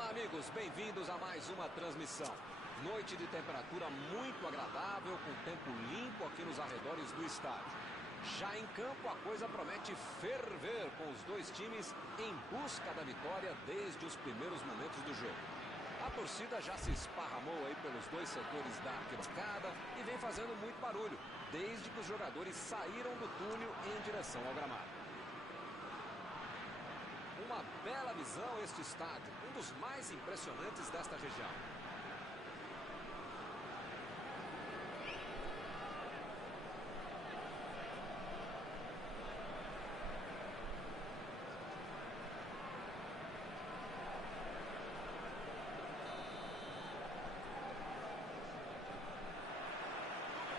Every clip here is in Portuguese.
Olá, amigos, bem-vindos a mais uma transmissão. Noite de temperatura muito agradável, com tempo limpo aqui nos arredores do estádio. Já em campo, a coisa promete ferver, com os dois times em busca da vitória desde os primeiros momentos do jogo. A torcida já se esparramou aí pelos dois setores da arquibancada e vem fazendo muito barulho, desde que os jogadores saíram do túnel em direção ao gramado. Uma bela visão este estádio, um dos mais impressionantes desta região.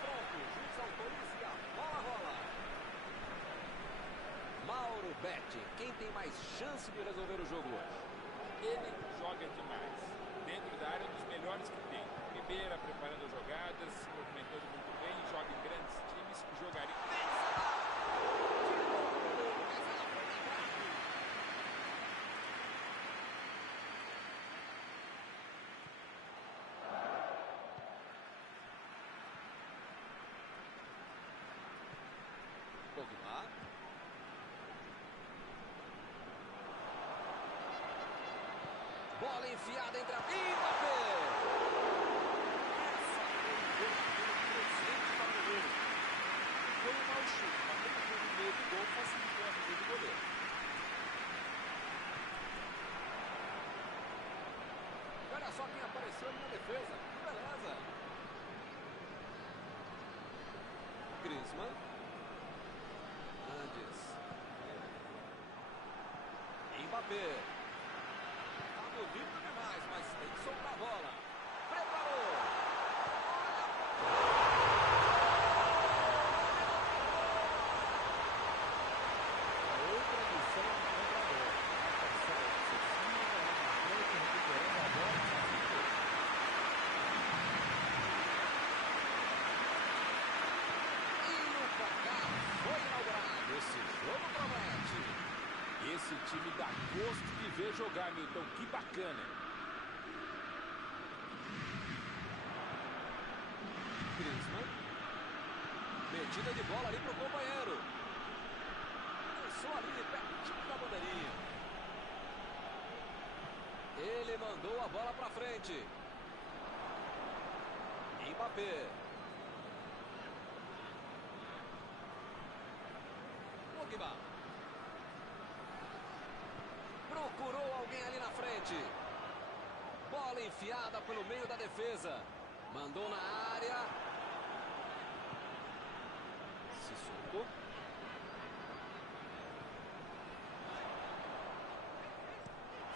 Pronto, o juiz autoriza e a bola rola. Mauro Betti, quem tem mais chance de resolver o jogo hoje? Ele joga demais. Dentro da área, um dos melhores que tem. Ribeira preparando jogadas, se movimentando muito bem, joga em grandes times, jogaria. Pogba. Bola enfiada entre a... Mbappé! Essa foi um verdadeiro presente para o goleiro. Foi um mau chute, mas ele foi no meio do gol, facilitou a vida do goleiro. Olha só quem apareceu ali na defesa. Que beleza! Griezmann. Andes. Mbappé. Bonito demais, mas tem que soltar a bola. Preparou. Outra missão contra a bola. Atenção excessiva, lá na frente, recuperando a bola. E o placar foi inaugurado. Esse jogo promete. Esse time dá gosto de ver jogar, Milton. Que bacana. Griezmann. Metida de bola ali pro companheiro. Começou ali, pertinho da bandeirinha. Ele mandou a bola pra frente. Mbappé. Pogba. Procurou alguém ali na frente. Bola enfiada pelo meio da defesa. Mandou na área. Se soltou.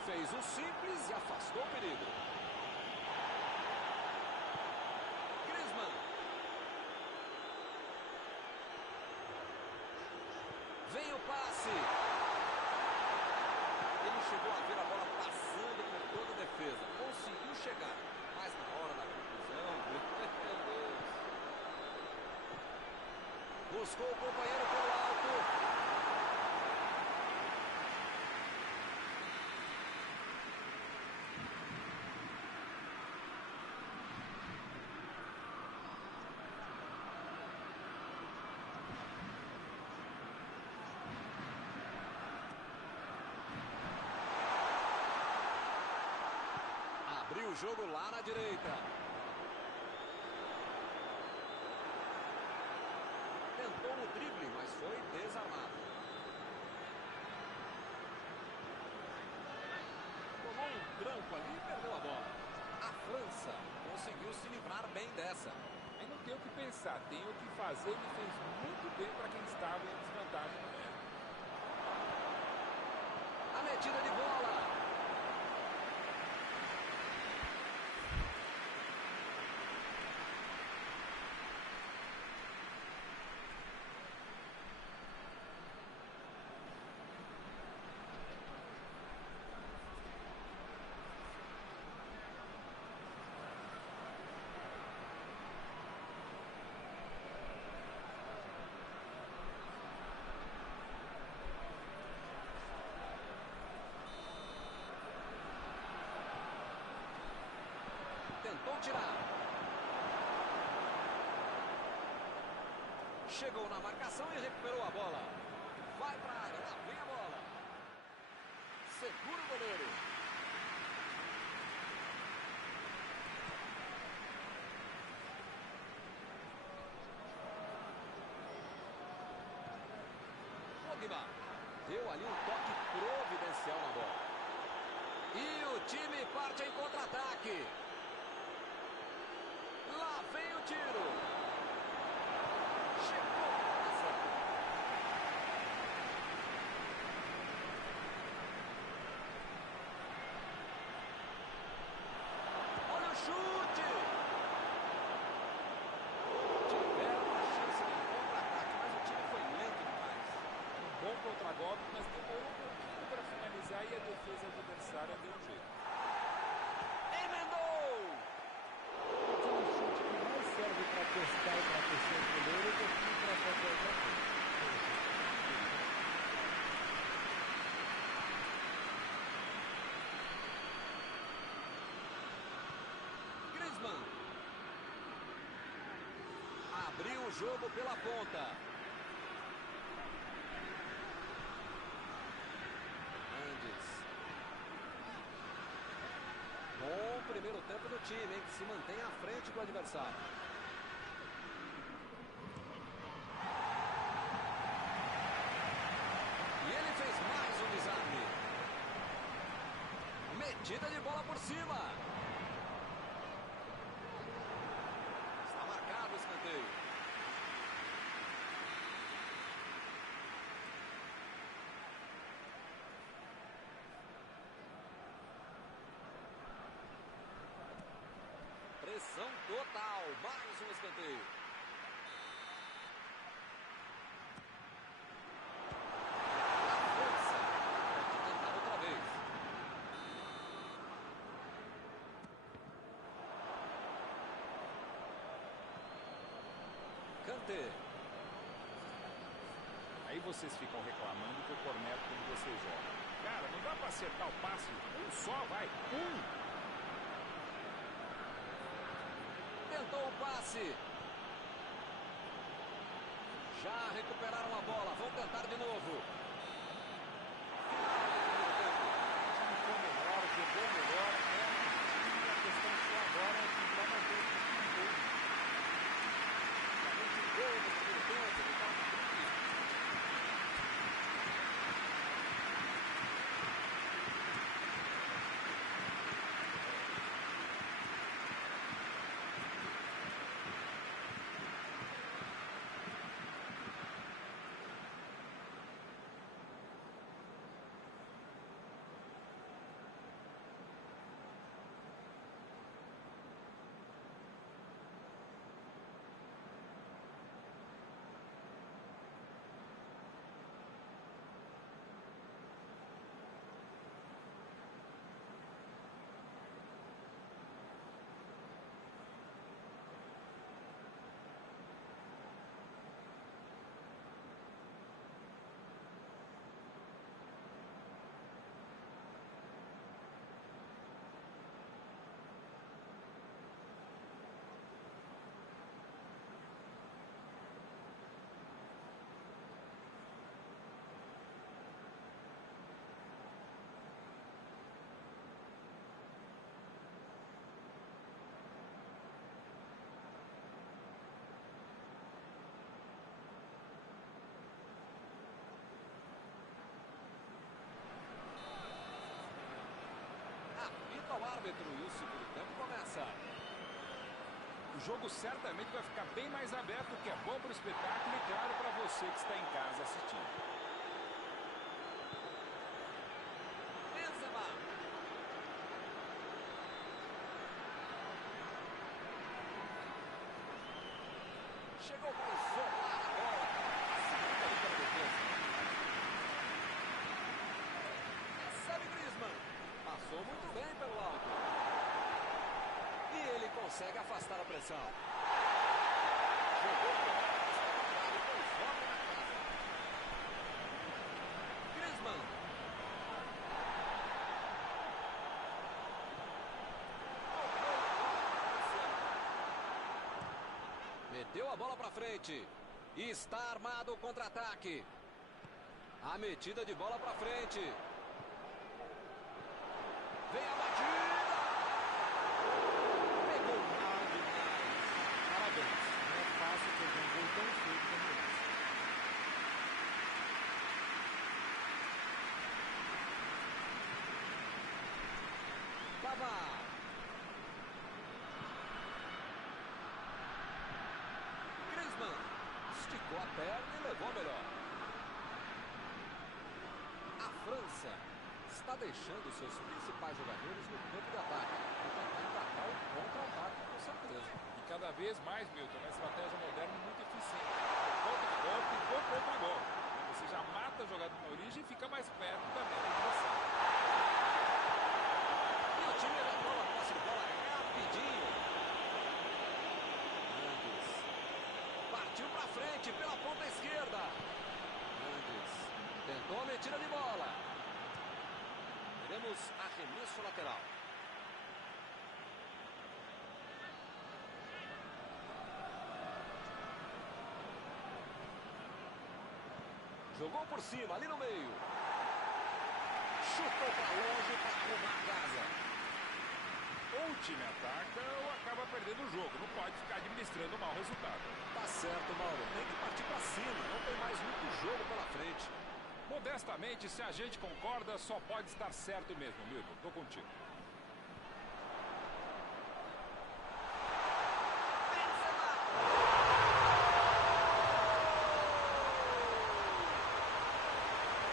Fez o simples e afastou o perigo. Griezmann. Vem o passe. Chegou a ver a bola passando por toda a defesa. Conseguiu chegar, mas na hora da conclusão, meu Deus. Buscou o companheiro pelo alto. Abriu o jogo lá na direita. Tentou o drible, mas foi desarmado. Tomou um tranco ali e perdeu a bola. A França conseguiu se livrar bem dessa. Aí não tem o que pensar, tem o que fazer. Ele fez muito bem para quem estava em desvantagem no momento. A metida de bola. tentou tirar. Chegou na marcação e recuperou a bola. Vai para a área, lá vem a bola. Segura o goleiro. Pogba deu ali um toque providencial na bola. E o time parte em contra-ataque. Lá vem o tiro. Chegou a marcação. Olha o chute. Tiveram a chance de contra-ataque, mas o time foi lento demais. Um bom contra-golpe, mas demorou um pouquinho para finalizar e a defesa adversária deu um jeito. Emendou! Aquele chute que mais serve para testar e para aquecer o goleiro do que para fazer alguma coisa. Griezmann abriu o jogo pela ponta. Hernandes. Bom primeiro tempo do time, hein, que se mantém à frente do adversário. E ele fez mais um desarme. Metida de bola por cima. Está marcado o escanteio. Pressão total. Mais um escanteio. Na força. Pode tentar outra vez. Kanté. Aí vocês ficam reclamando que eu corneto como vocês jogam. Cara, não dá para acertar o passe. Um só, vai. Um. Tentou o passe. Já recuperaram a bola. Vão tentar de novo. O time foi melhor, jogou melhor, e a questão só agora é tentar manter o time dele. Gol no primeiro tempo. Ele tá muito difícil. Apita o árbitro e o segundo tempo começa. O jogo certamente vai ficar bem mais aberto, o que é bom para o espetáculo e claro para você que está em casa assistindo. Benzema. Chegou para isolar a bola. Segunda ali pela defesa. Recebe Griezmann. Passou muito bem pelo alto. E ele consegue afastar a pressão. Jogou para o e foi volta na casa. Griezmann. Meteu a bola para frente. Está armado o contra-ataque. A metida de bola para frente. Vem a batida. Pegou mal demais. Parabéns. Não é fácil perder um gol tão feito como esse. Pavard. Griezmann. Esticou a perna e levou melhor. A França está deixando seus principais jogadores no campo de ataque. E tentar emplacar o contra-ataque, com certeza. E cada vez mais, Milton, uma estratégia moderna e muito eficiente. Volta de golpe e gol contra gol. Você já mata a jogada na origem e fica mais perto também da adversário. E o time levou a posse de bola rapidinho. Andes. Partiu para frente pela ponta esquerda. Andes. Tentou a metida de bola. Teremos arremesso lateral. Jogou por cima, ali no meio. Chutou para longe para arrumar a casa. Ou o time ataca ou acaba perdendo o jogo. Não pode ficar administrando um mau resultado. Tá certo, Mauro. Tem que partir para cima. Não tem mais muito jogo pela frente. Modestamente, se a gente concorda, só pode estar certo mesmo, Milton. Tô contigo.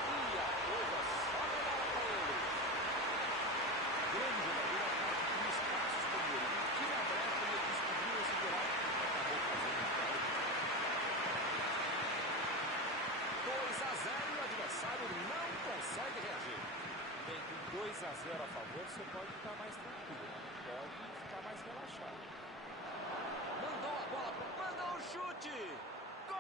E a coisa só melhora para ele. Grande jogador é o cara que cria espaços como ele. Um time aberto, ele descobriu esse buraco que ele acabou fazendo. 2 a 0 e o adversário não consegue reagir. Bem, com 2 a 0 a favor, você pode ficar mais tranquilo, né? Pode ficar mais relaxado. Mandou a bola pro... Mandou o chute! Gol!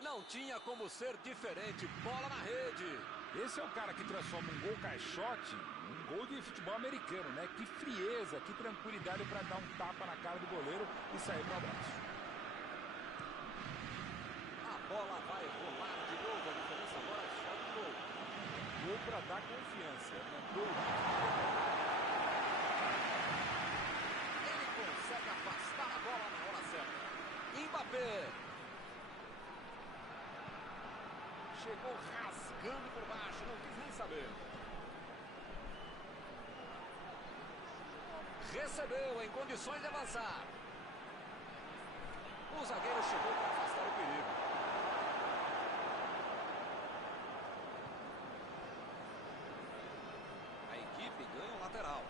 Não tinha como ser diferente. Bola na rede. Esse é o cara que transforma um gol caixote em um gol de futebol americano, né? Que frieza, que tranquilidade para dar um tapa na cara do goleiro e sair para o abraço. A bola vai rolar de novo. A diferença agora é só de gol. Gol para dar confiança. Mandou o ritmo. Ele consegue afastar a bola na hora certa. Mbappé. Chegou rasgando por baixo, não quis nem saber. Recebeu em condições de avançar. O zagueiro chegou para afastar o perigo. A equipe ganha o lateral.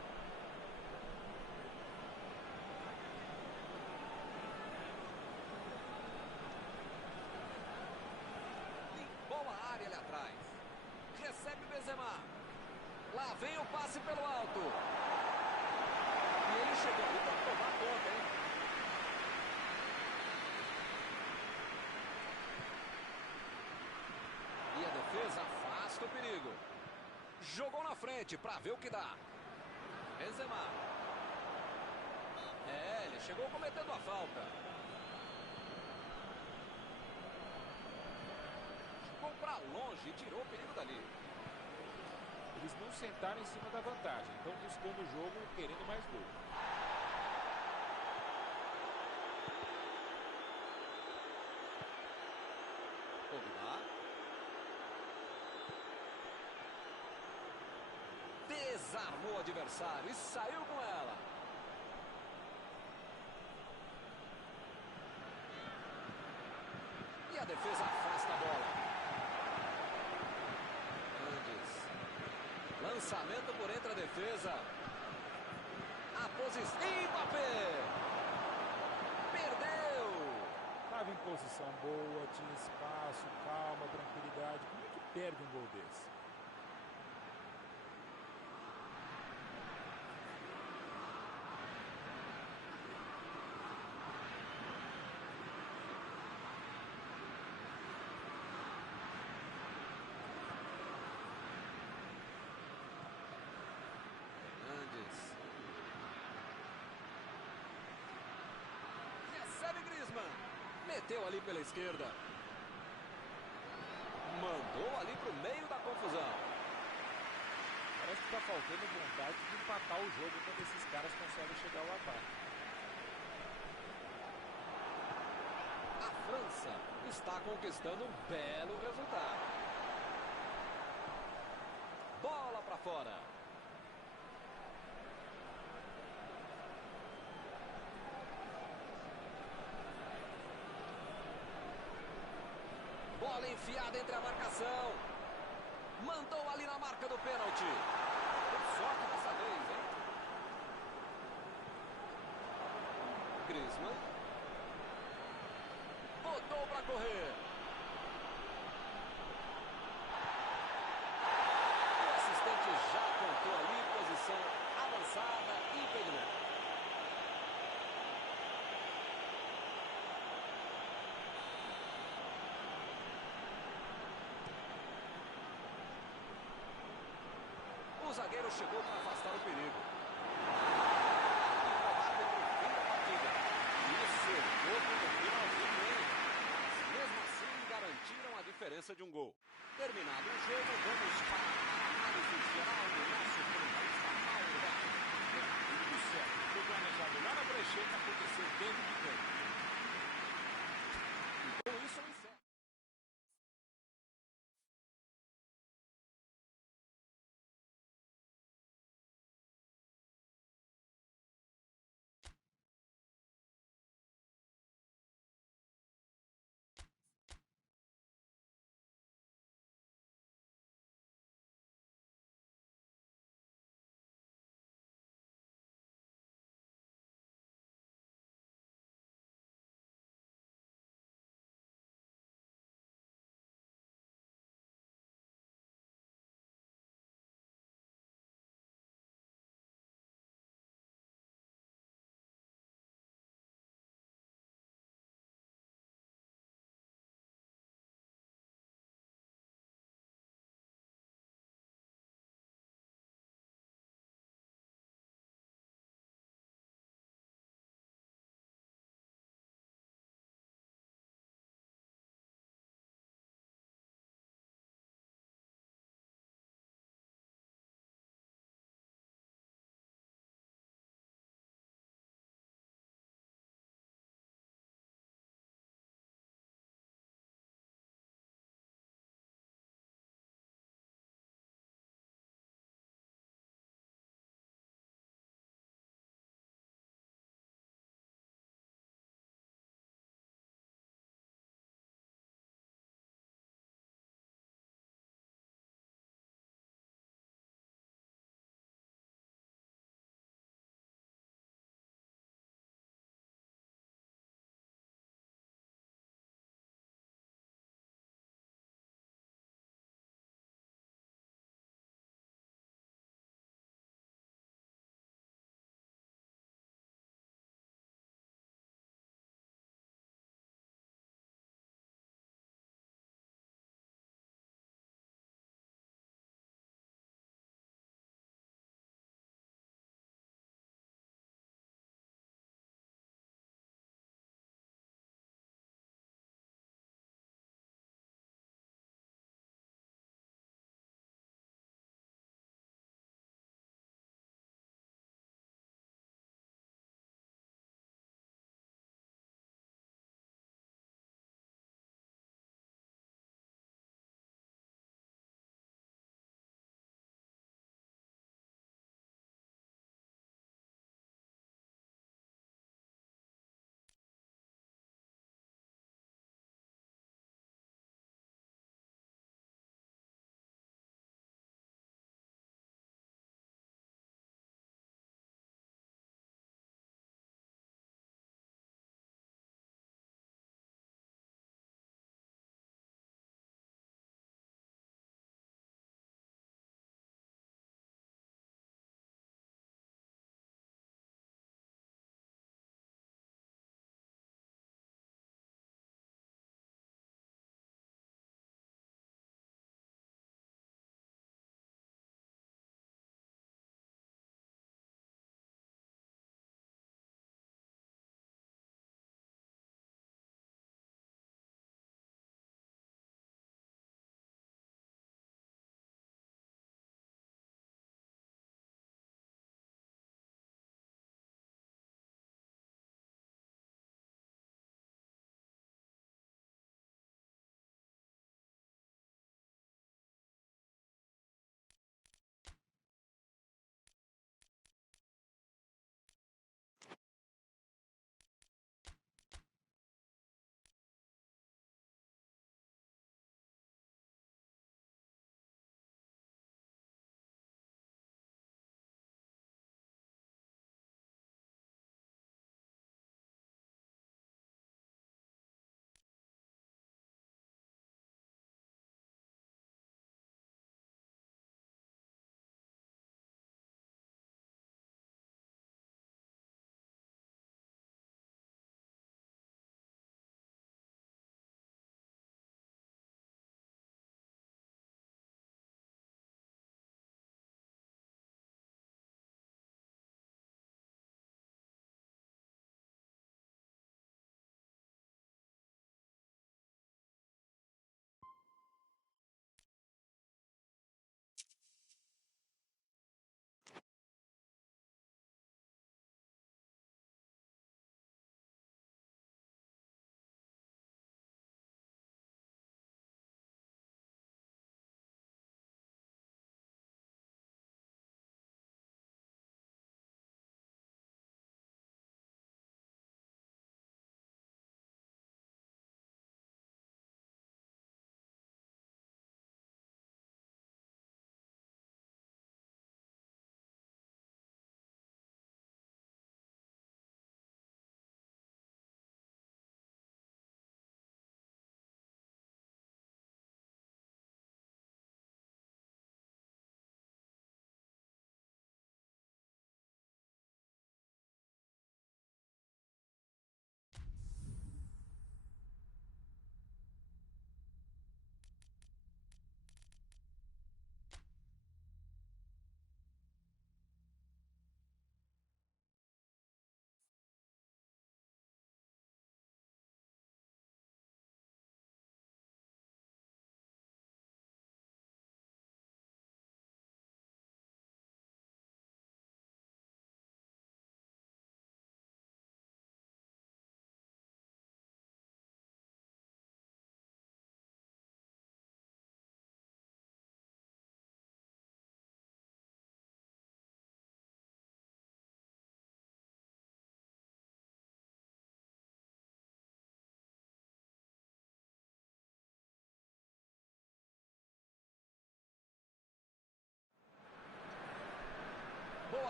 Limpou a área ali atrás. Recebe Benzema. Lá vem o passe pelo alto. E ele chegou ali para tomar conta, hein? E a defesa afasta o perigo. Jogou na frente para ver o que dá. Benzema. Ele chegou cometendo a falta. Jogou para longe e tirou o perigo dali. Eles não sentaram em cima da vantagem. Estão buscando o jogo, querendo mais gol. Pogba. Desarmou o adversário e saiu com ela. E a defesa afasta a bola. Andes. Lançamento por entre a defesa. A posição. Mbappé! Perdeu! Estava em posição boa, tinha espaço, calma, tranquilidade. Como é que perde um gol desse? Andes. Meteu ali pela esquerda. Mandou ali pro meio da confusão. Parece que está faltando vontade de empatar o jogo quando esses caras conseguem chegar ao ataque. A França está conquistando um belo resultado. Bola para fora. Bola enfiada entre a marcação. Mandou ali na marca do pênalti. Deu sorte dessa vez, hein? Griezmann. Botou para correr. O assistente já contou ali posição avançada e impedimento. O zagueiro chegou para afastar o perigo. Improvável para o fim da partida. Isso, pouco no finalzinho, hein? Mas mesmo assim garantiram a diferença de um gol. Terminado o jogo, vamos para a análise geral do nosso comentarista Mauro Beto. Tudo certo. Foi planejado lá na Brecheta, aconteceu dentro de campo. Com isso, eu encerro.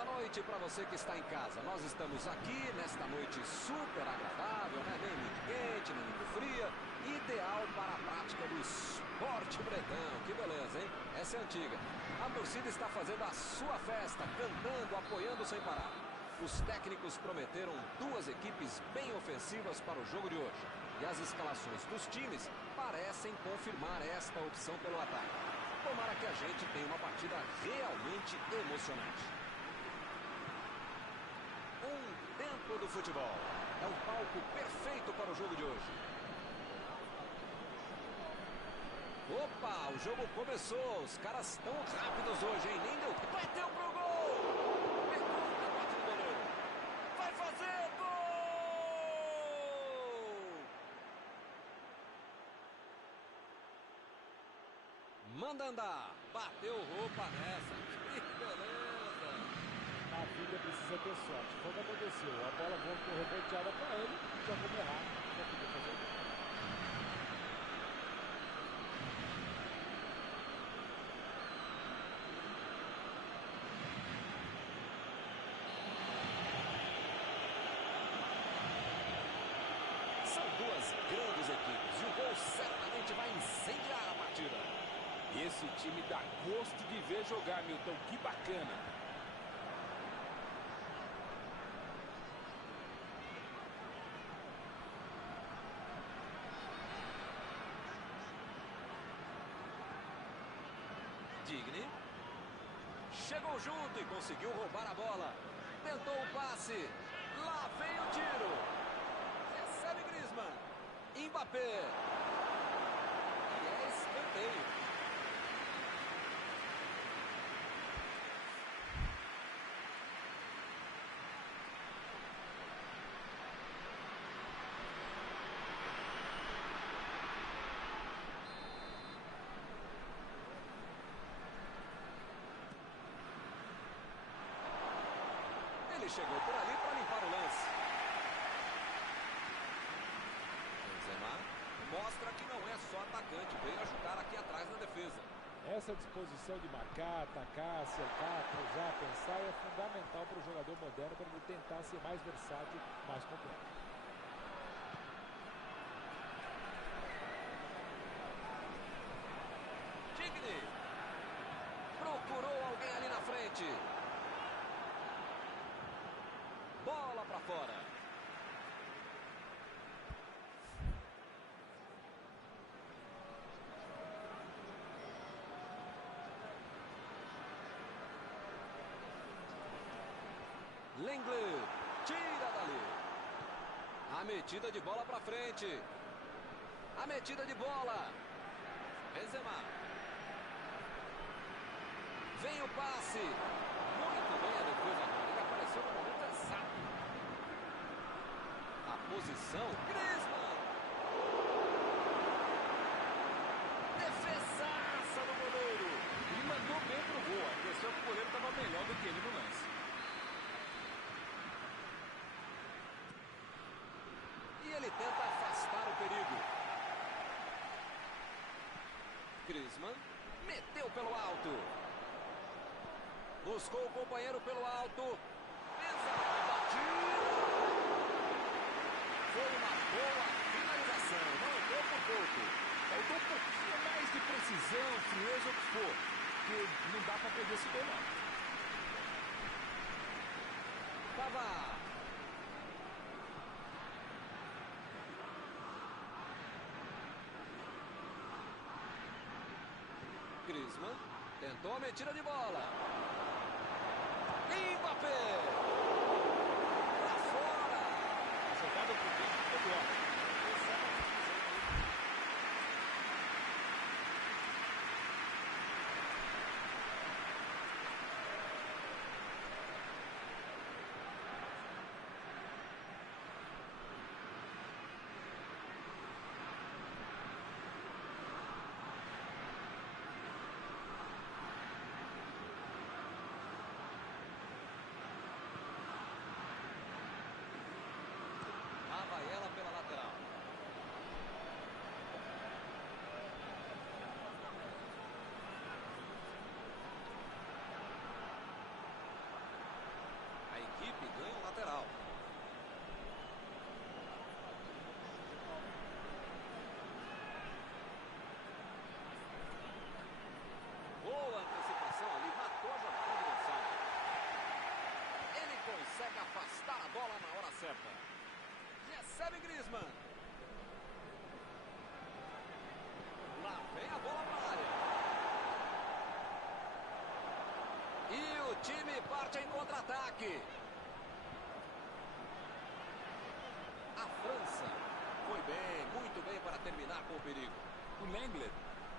Boa noite para você que está em casa. Nós estamos aqui nesta noite super agradável, né? Nem muito quente, nem muito fria. Ideal para a prática do esporte bretão. Que beleza, hein? Essa é antiga. A torcida está fazendo a sua festa, cantando, apoiando sem parar. Os técnicos prometeram duas equipes bem ofensivas para o jogo de hoje. E as escalações dos times parecem confirmar esta opção pelo ataque. Tomara que a gente tenha uma partida realmente emocionante. Um templo do futebol. É um palco perfeito para o jogo de hoje. Opa, o jogo começou. Os caras estão rápidos hoje, hein? Nem deu. Bateu pro gol! Pegou na bate do goleiro. Vai fazer gol! Manda andar. Bateu roupa nessa. Que beleza! Na vida precisa ter sorte. Foi o que aconteceu. A bola voltou reboteada para ele, já como errado, já podia fazer gol. São duas grandes equipes e o gol certamente vai incendiar a partida. Esse time dá gosto de ver jogar, Milton. Que bacana. Digni. Chegou junto e conseguiu roubar a bola. Tentou o passe. Lá vem o tiro. Recebe Griezmann. Mbappé. E é escanteio. Ele chegou por ali para limpar o lance. Benzema mostra que não é só atacante, veio ajudar aqui atrás na defesa. Essa disposição de marcar, atacar, acertar, cruzar, pensar é fundamental para o jogador moderno para ele tentar ser mais versátil, mais completo. Digni procurou alguém ali na frente. Bola para fora. Lenglet tira dali. A metida de bola para frente. A metida de bola. Benzema. Vem o passe. Muito bem a defesa. Ele apareceu no momento exato. A posição. Griezmann. Defesaça do goleiro. Ele mandou bem pro gol. A impressão é que o goleiro estava melhor do que ele no lance. E ele tenta afastar o perigo. Griezmann meteu pelo alto. Buscou o companheiro pelo alto. Pisa a batida. Foi uma boa finalização. Não entrou por pouco. Faltou um pouquinho mais de precisão, frieza, o que for. Porque não dá para perder esse gol, não. Pavard. Griezmann tentou a metida de bola. Mbappé. Pra fora. A jogada por dentro ficou boa. Lá vai ela pela lateral. time parte em contra-ataque. A França foi bem, muito bem para terminar com o perigo. O Lenglet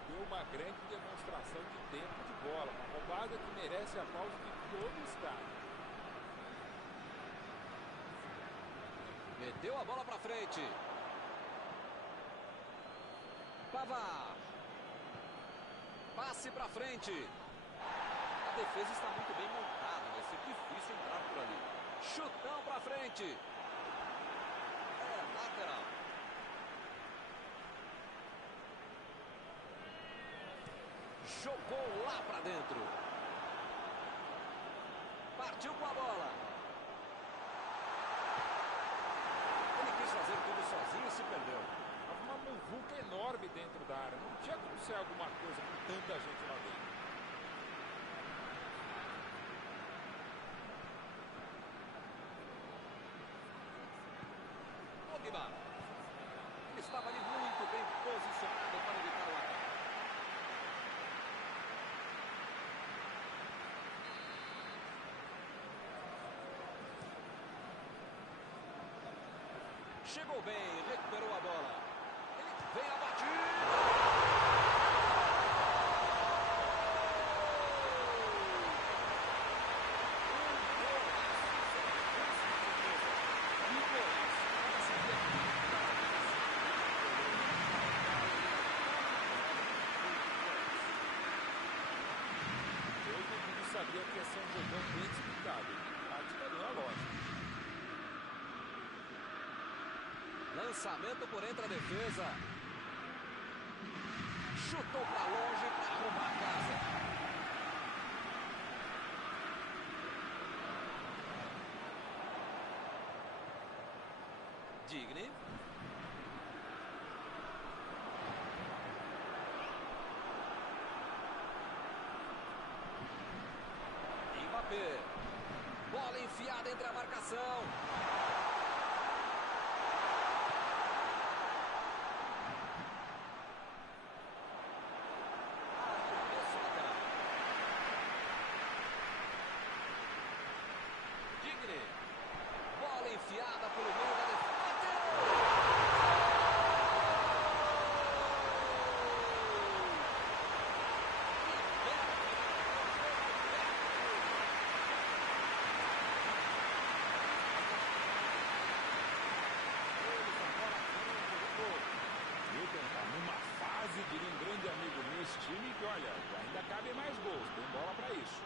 deu uma grande demonstração de tempo de bola. Uma roubada que merece aplauso de todo o estádio. Meteu a bola para frente. Pavard. Passe para frente. A defesa está muito bem montada. Vai ser difícil entrar por ali. Chutão para frente. É lateral. Jogou lá para dentro. Partiu com a bola. Ele quis fazer tudo sozinho e se perdeu. Tava uma muvuca enorme dentro da área. Não tinha como ser alguma coisa com tanta gente lá dentro. Pogba. Ele estava ali muito bem posicionado para evitar o ataque. Chegou bem, recuperou a bola. Ele vem a batida. Todo mundo sabia que ia ser um jogão bem disputado. A tática deu a lógica. Lançamento por entre a defesa. Chutou para longe para arrumar a casa. Digne. Mbappé. Bola enfiada entre a marcação. Bola enfiada pelo meio da defesa. Newton tá numa fase, diria um grande amigo meu, esse time que, olha, ainda cabem mais gols. Tem bola para isso.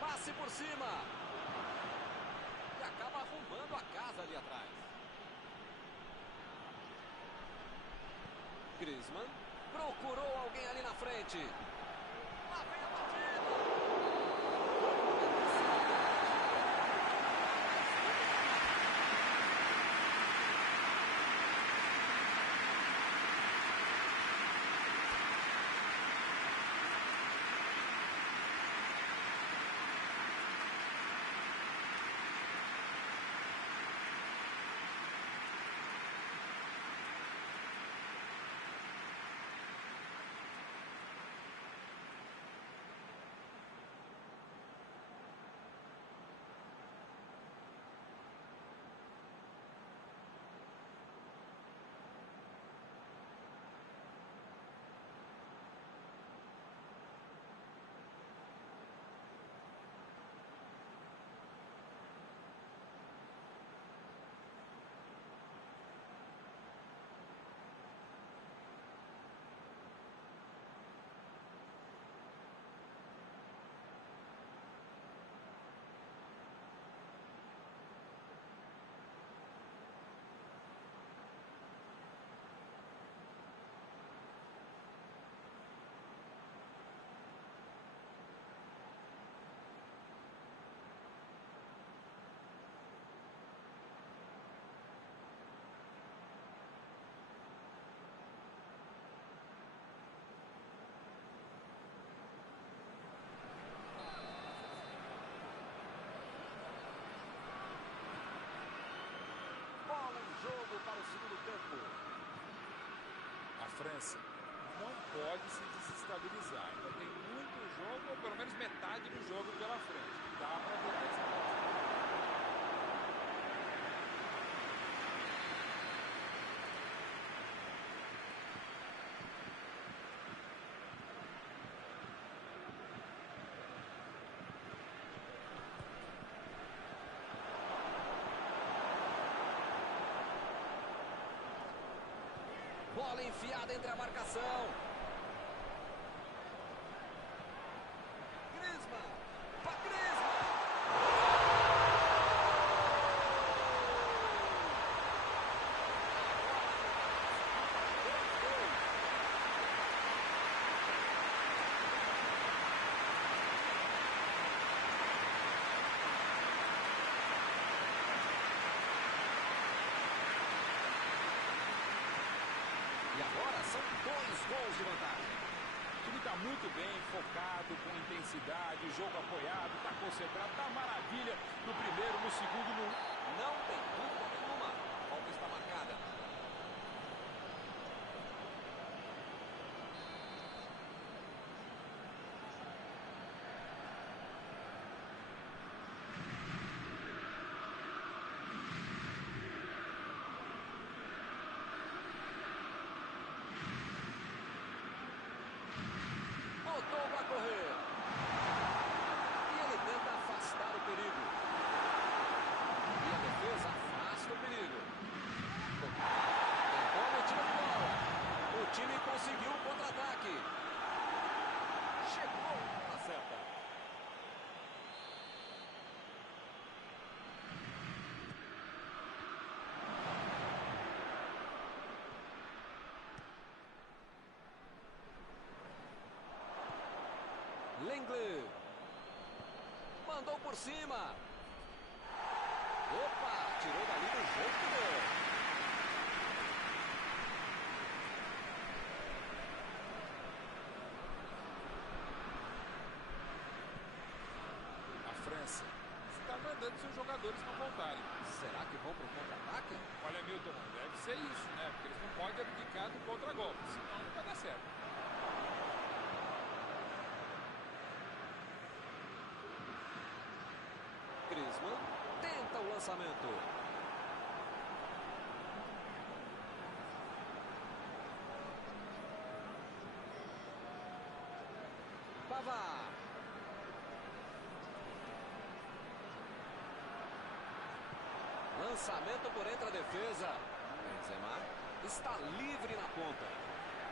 Passe por cima. E acaba arrumando a casa ali atrás. Griezmann procurou alguém ali na frente. Lá vem a batida. Bola em jogo para o segundo tempo. A França não pode pode se desestabilizar. Ainda tem muito jogo, ou pelo menos metade do jogo pela frente. Dá para ver essa partida. Bola enfiada entre a marcação. Griezmann. Para Griezmann. E agora são 2 gols de vantagem. O time está muito bem, focado, com intensidade, o jogo apoiado, está concentrado, está maravilha no primeiro, no segundo, no... Não tem dúvida nenhuma. A falta está marcada. Botou para correr. E ele tenta afastar o perigo. E a defesa afasta o perigo. Tentou a metida de bola. O time conseguiu o contra-ataque. Chegou na certa. Lenglet. Mandou por cima. Opa, tirou dali do jeito que deu. A França está mandando seus jogadores não voltarem. Será que vão para o contra-ataque? Olha, Milton, deve ser isso, né? Porque eles não podem abdicar do contra-golpe, senão não vai dar certo. Griezmann tenta o lançamento. Pavard. Lançamento por entre a defesa. Benzema está livre na ponta.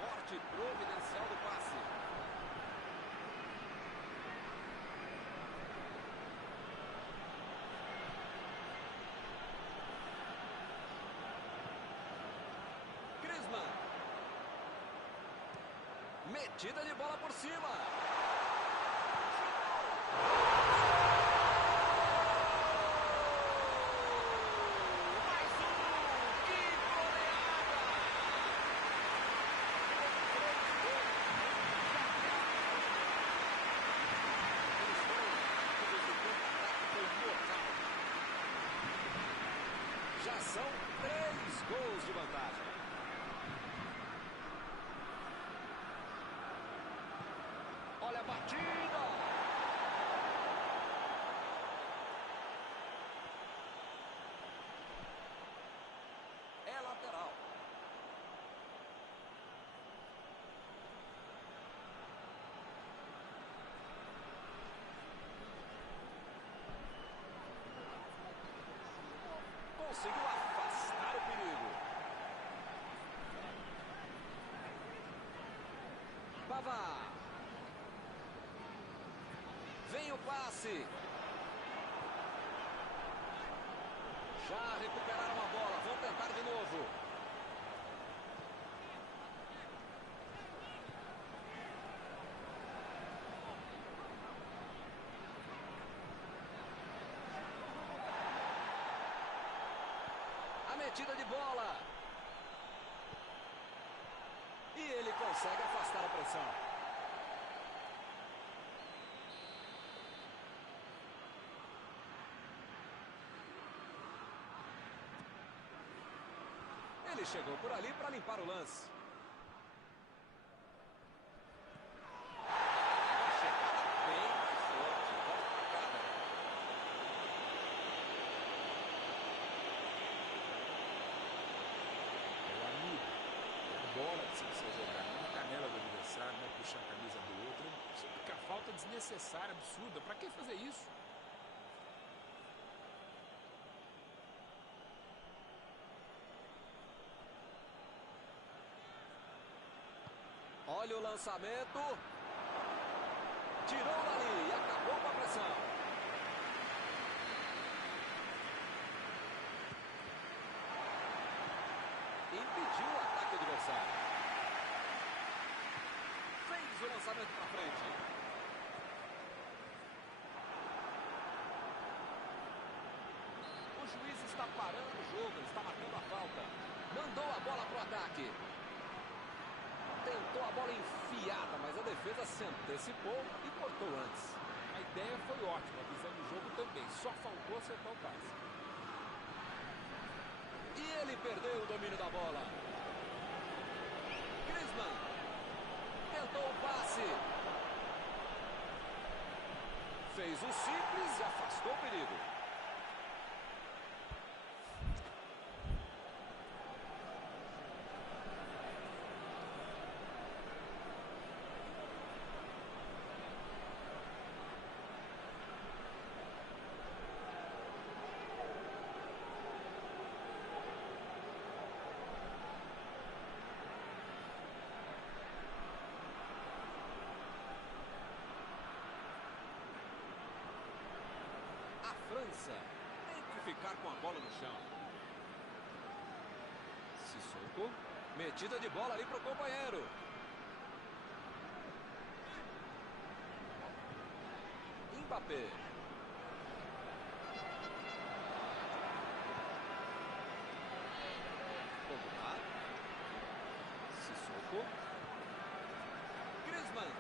Corte providencial do passe. Griezmann. Metida de bola por cima. Mais um. Que goleada! Já são 3 gols de vantagem. Olha a batida! É lateral. Conseguiu afastar o perigo. Pavard. Vem o passe. Já recuperaram a bola. Vão tentar de novo. A metida de bola. E ele consegue afastar a pressão. Ele chegou por ali para limpar o lance. Você jogar na canela do adversário, né, puxar a camisa do outro. Fica falta desnecessária, absurda. Pra que fazer isso? Olha o lançamento. Tirou dali e acabou com a pressão. Impediu o ataque adversário. Fez o lançamento para frente. O juiz está parando o jogo, ele está marcando a falta. Mandou a bola para o ataque. Tentou a bola enfiada, mas a defesa se antecipou e cortou antes. A ideia foi ótima, a visão do jogo também. Só faltou acertar o passe. E ele perdeu o domínio da bola. Griezmann tentou o passe. Fez o simples e afastou o perigo. França tem que ficar com a bola no chão. Sissoko, metida de bola ali para o companheiro. Mbappé. Pogba. Sissoko. Griezmann.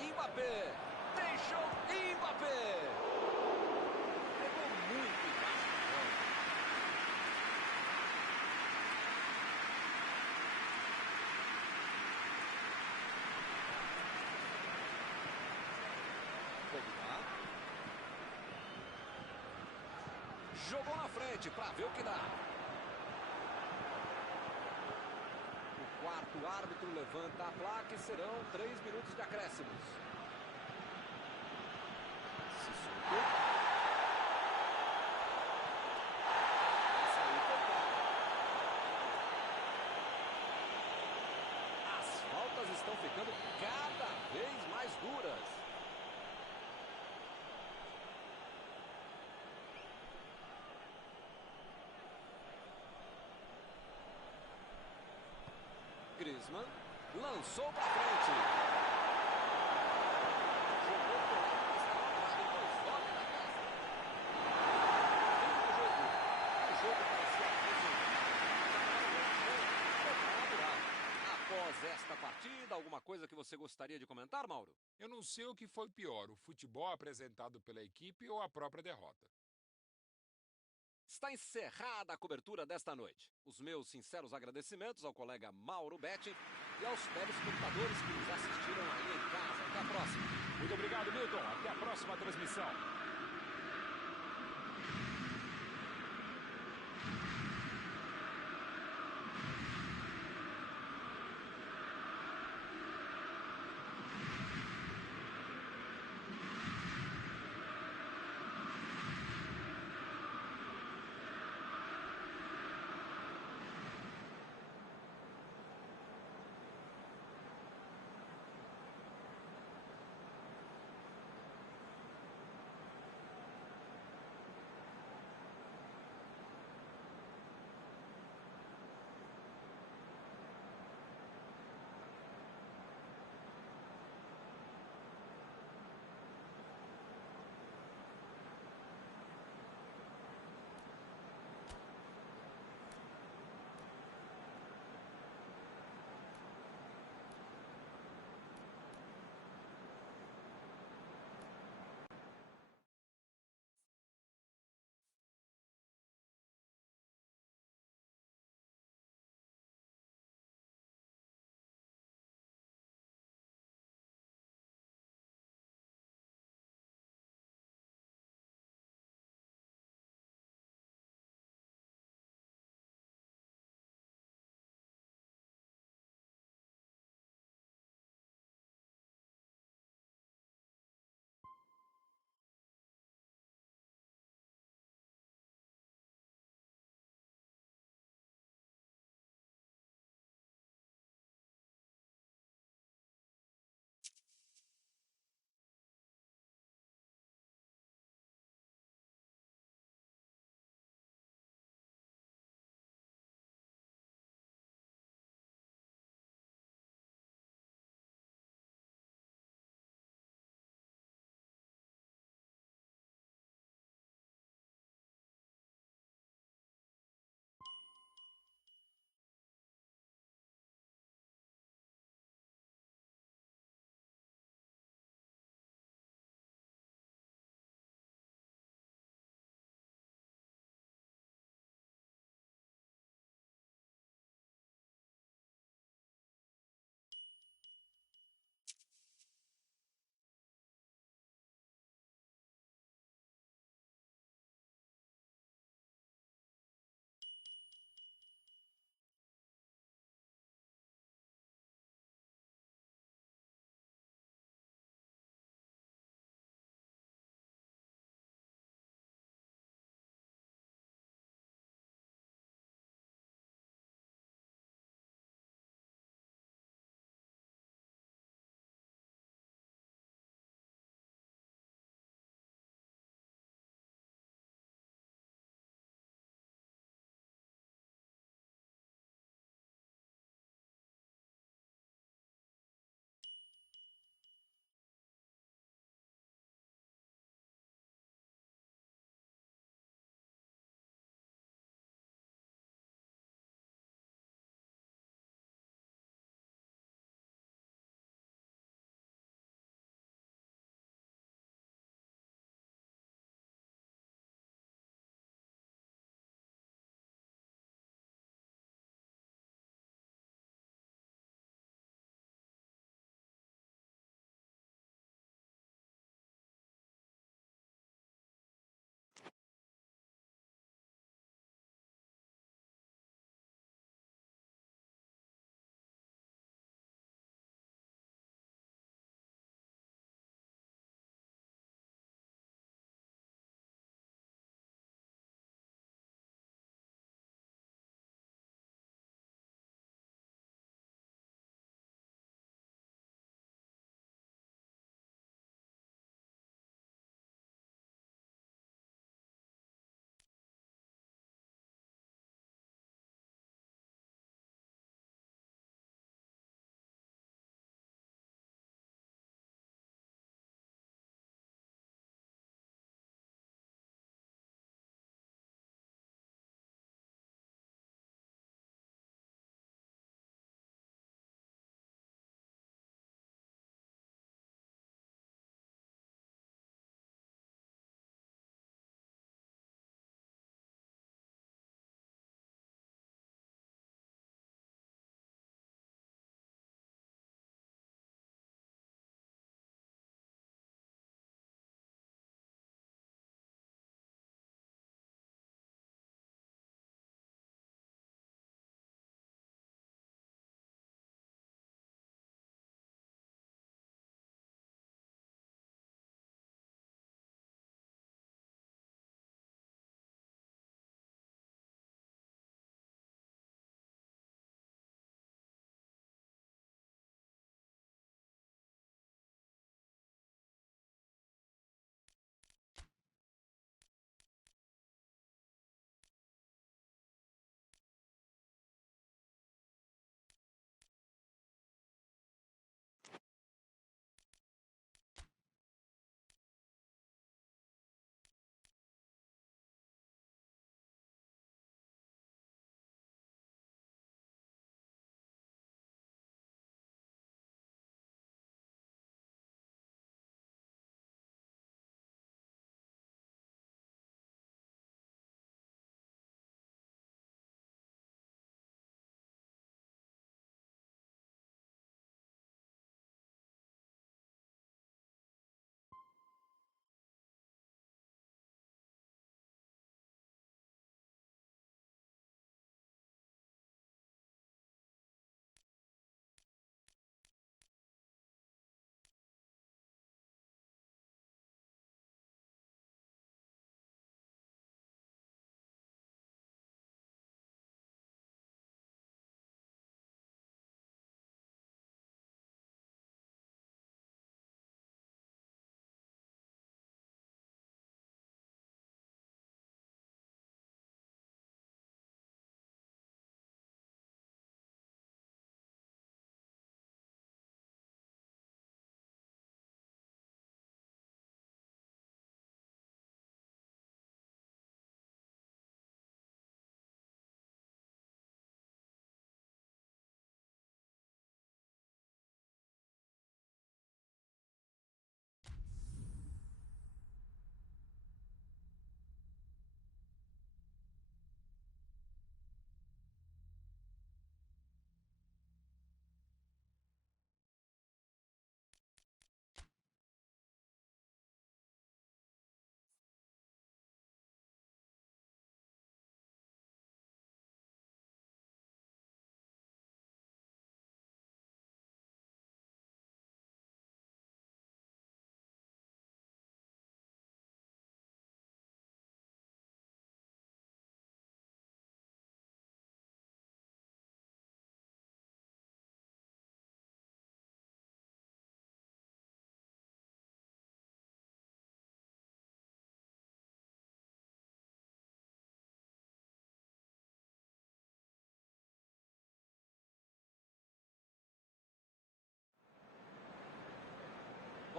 Mbappé. Deixou Mbappé. Muito embaixo do jogo. Pogba. Jogou na frente para ver o que dá. O quarto árbitro levanta a placa e serão 3 minutos de acréscimos. Sissoko. Estão ficando cada vez mais duras. Griezmann lançou para frente. Jogou por lá, mas estava parado em dois toques na casa. Fim do jogo. O jogo parecia natural. Após esta partida, alguma coisa que você gostaria de comentar, Mauro? Eu não sei o que foi pior, o futebol apresentado pela equipe ou a própria derrota. Está encerrada a cobertura desta noite. Os meus sinceros agradecimentos ao colega Mauro Betti e aos telespectadores que nos assistiram aí em casa. Até a próxima. Muito obrigado, Milton. Até a próxima transmissão.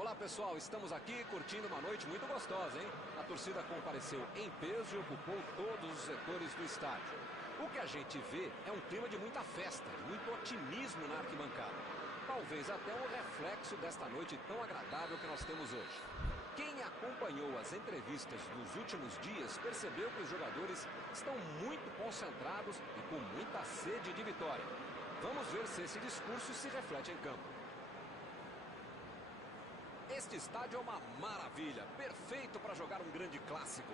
Olá pessoal, estamos aqui curtindo uma noite muito gostosa, hein? A torcida compareceu em peso e ocupou todos os setores do estádio. O que a gente vê é um clima de muita festa, muito otimismo na arquibancada. Talvez até um reflexo desta noite tão agradável que nós temos hoje. Quem acompanhou as entrevistas nos últimos dias percebeu que os jogadores estão muito concentrados e com muita sede de vitória. Vamos ver se esse discurso se reflete em campo. Este estádio é uma maravilha, perfeito para jogar um grande clássico.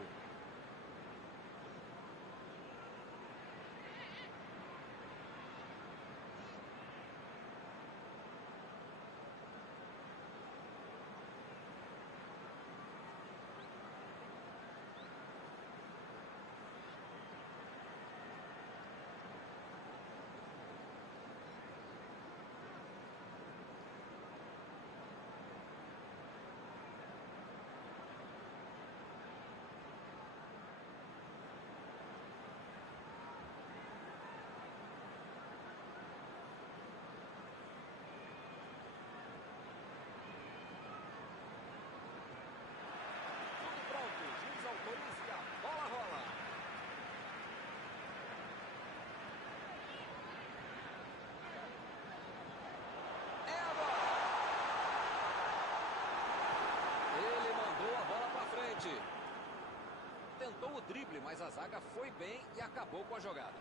Tentou o drible, mas a zaga foi bem e acabou com a jogada.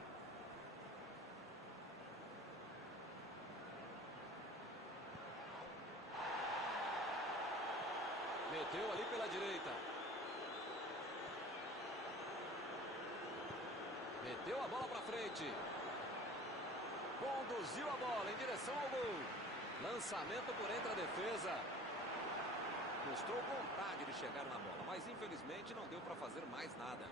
Meteu ali pela direita. Meteu a bola para frente. Conduziu a bola em direção ao gol. Lançamento por entre a defesa. Mostrou vontade de chegar na bola, mas infelizmente não deu para fazer mais nada.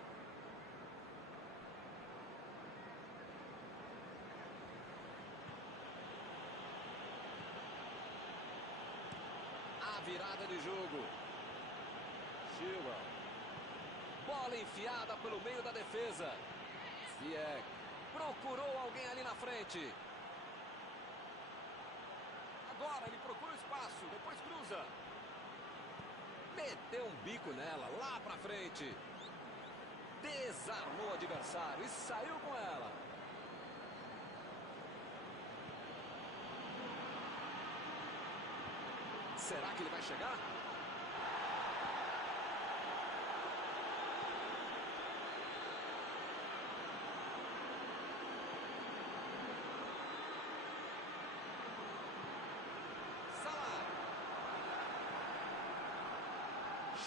A virada de jogo. Chilwell. Bola enfiada pelo meio da defesa. Ziyech. Procurou alguém ali na frente. Agora ele procura o espaço, depois cruza. Meteu um bico nela, lá pra frente. Desarmou o adversário e saiu com ela. Será que ele vai chegar?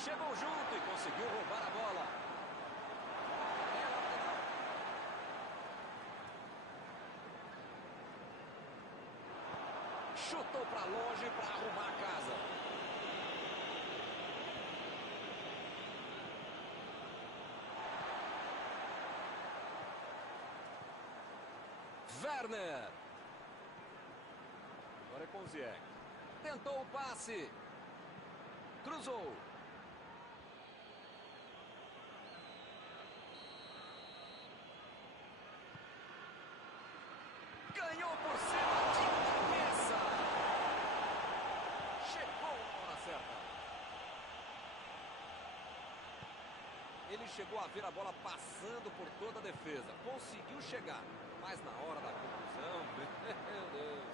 Chegou junto e conseguiu roubar a bola. É lateral. Chutou para longe para arrumar a casa. Werner. Agora é com o Ziyech. Tentou o passe. Cruzou. Ganhou por cima de cabeça. Chegou na hora certa. Ele chegou a ver a bola passando por toda a defesa. Conseguiu chegar, mas na hora da conclusão, meu Deus.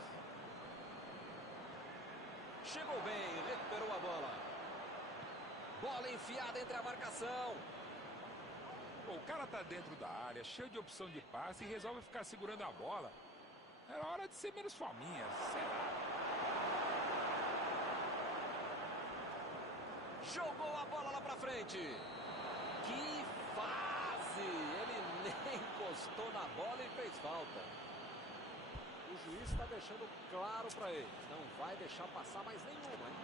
Chegou bem, recuperou a bola. Bola enfiada entre a marcação. Pô, o cara tá dentro da área, cheio de opção de passe e resolve ficar segurando a bola. Era hora de ser menos fominha, sei lá. Jogou a bola lá pra frente. Que fase! Ele nem encostou na bola e fez falta. O juiz está deixando claro para ele. Não vai deixar passar mais nenhuma, hein?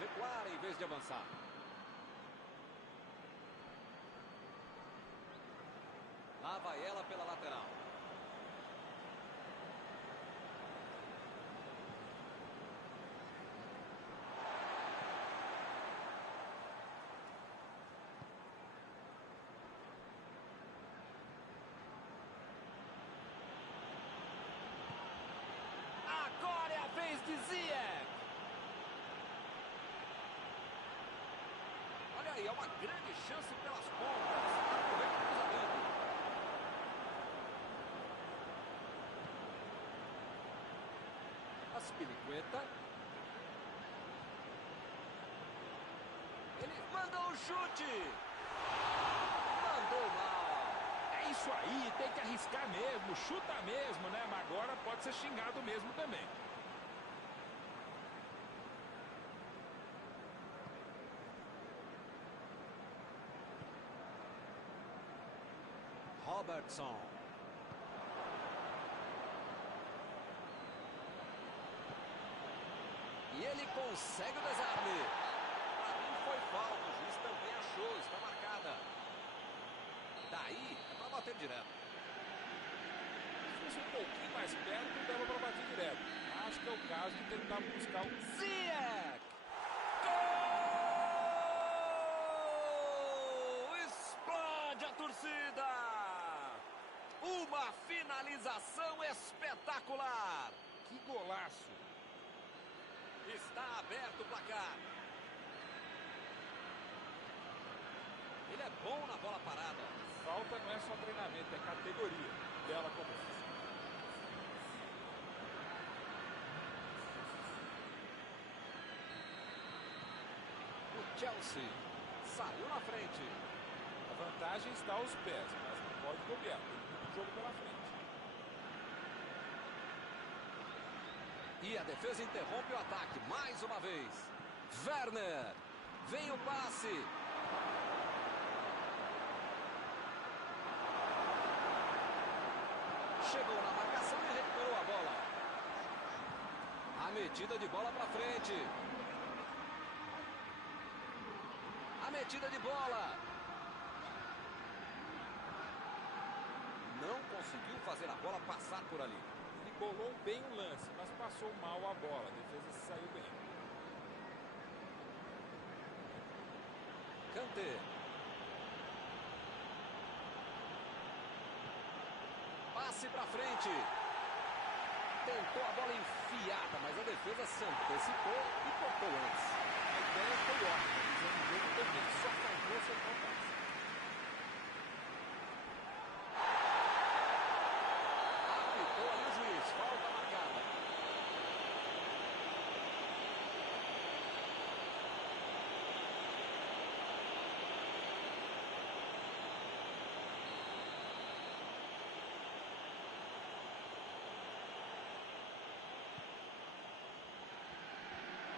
Recuar em vez de avançar. Lá vai ela pela lateral. aí, é uma grande chance pelas pontas. Aproveita o cruzamento. Aspilicueta. Ele manda um chute. Mandou mal. É isso aí, tem que arriscar mesmo, chuta mesmo, né? Mas agora pode ser xingado mesmo também. Robertson. E ele consegue o desarme. Para mim foi falta, o juiz também achou, está marcada. Daí é para bater direto. Se fosse um pouquinho mais perto, dava para bater direto. Acho que é o caso de tentar buscar o Ziyech! Gol! Explode a torcida! Uma finalização espetacular! Que golaço! Está aberto o placar. Ele é bom na bola parada. Falta não é só treinamento, é categoria. Bela cobrança. O Chelsea saiu na frente. A vantagem está aos pés, mas não pode bobear. Tem muito jogo pela frente. E a defesa interrompe o ataque mais uma vez. Werner. Vem o passe. Chegou na marcação e recuperou a bola. A metida de bola para frente. A metida de bola. Não conseguiu fazer a bola passar por ali. Ele bolou bem o lance, mas passou mal a bola. A defesa se saiu bem. Kanté. Passe para frente. Tentou a bola enfiada, mas a defesa se antecipou e cortou antes. A ideia foi ótima, fizemos o jogo também. Só faltou acertar o passe. Apitou ali o juiz. Falta marcada.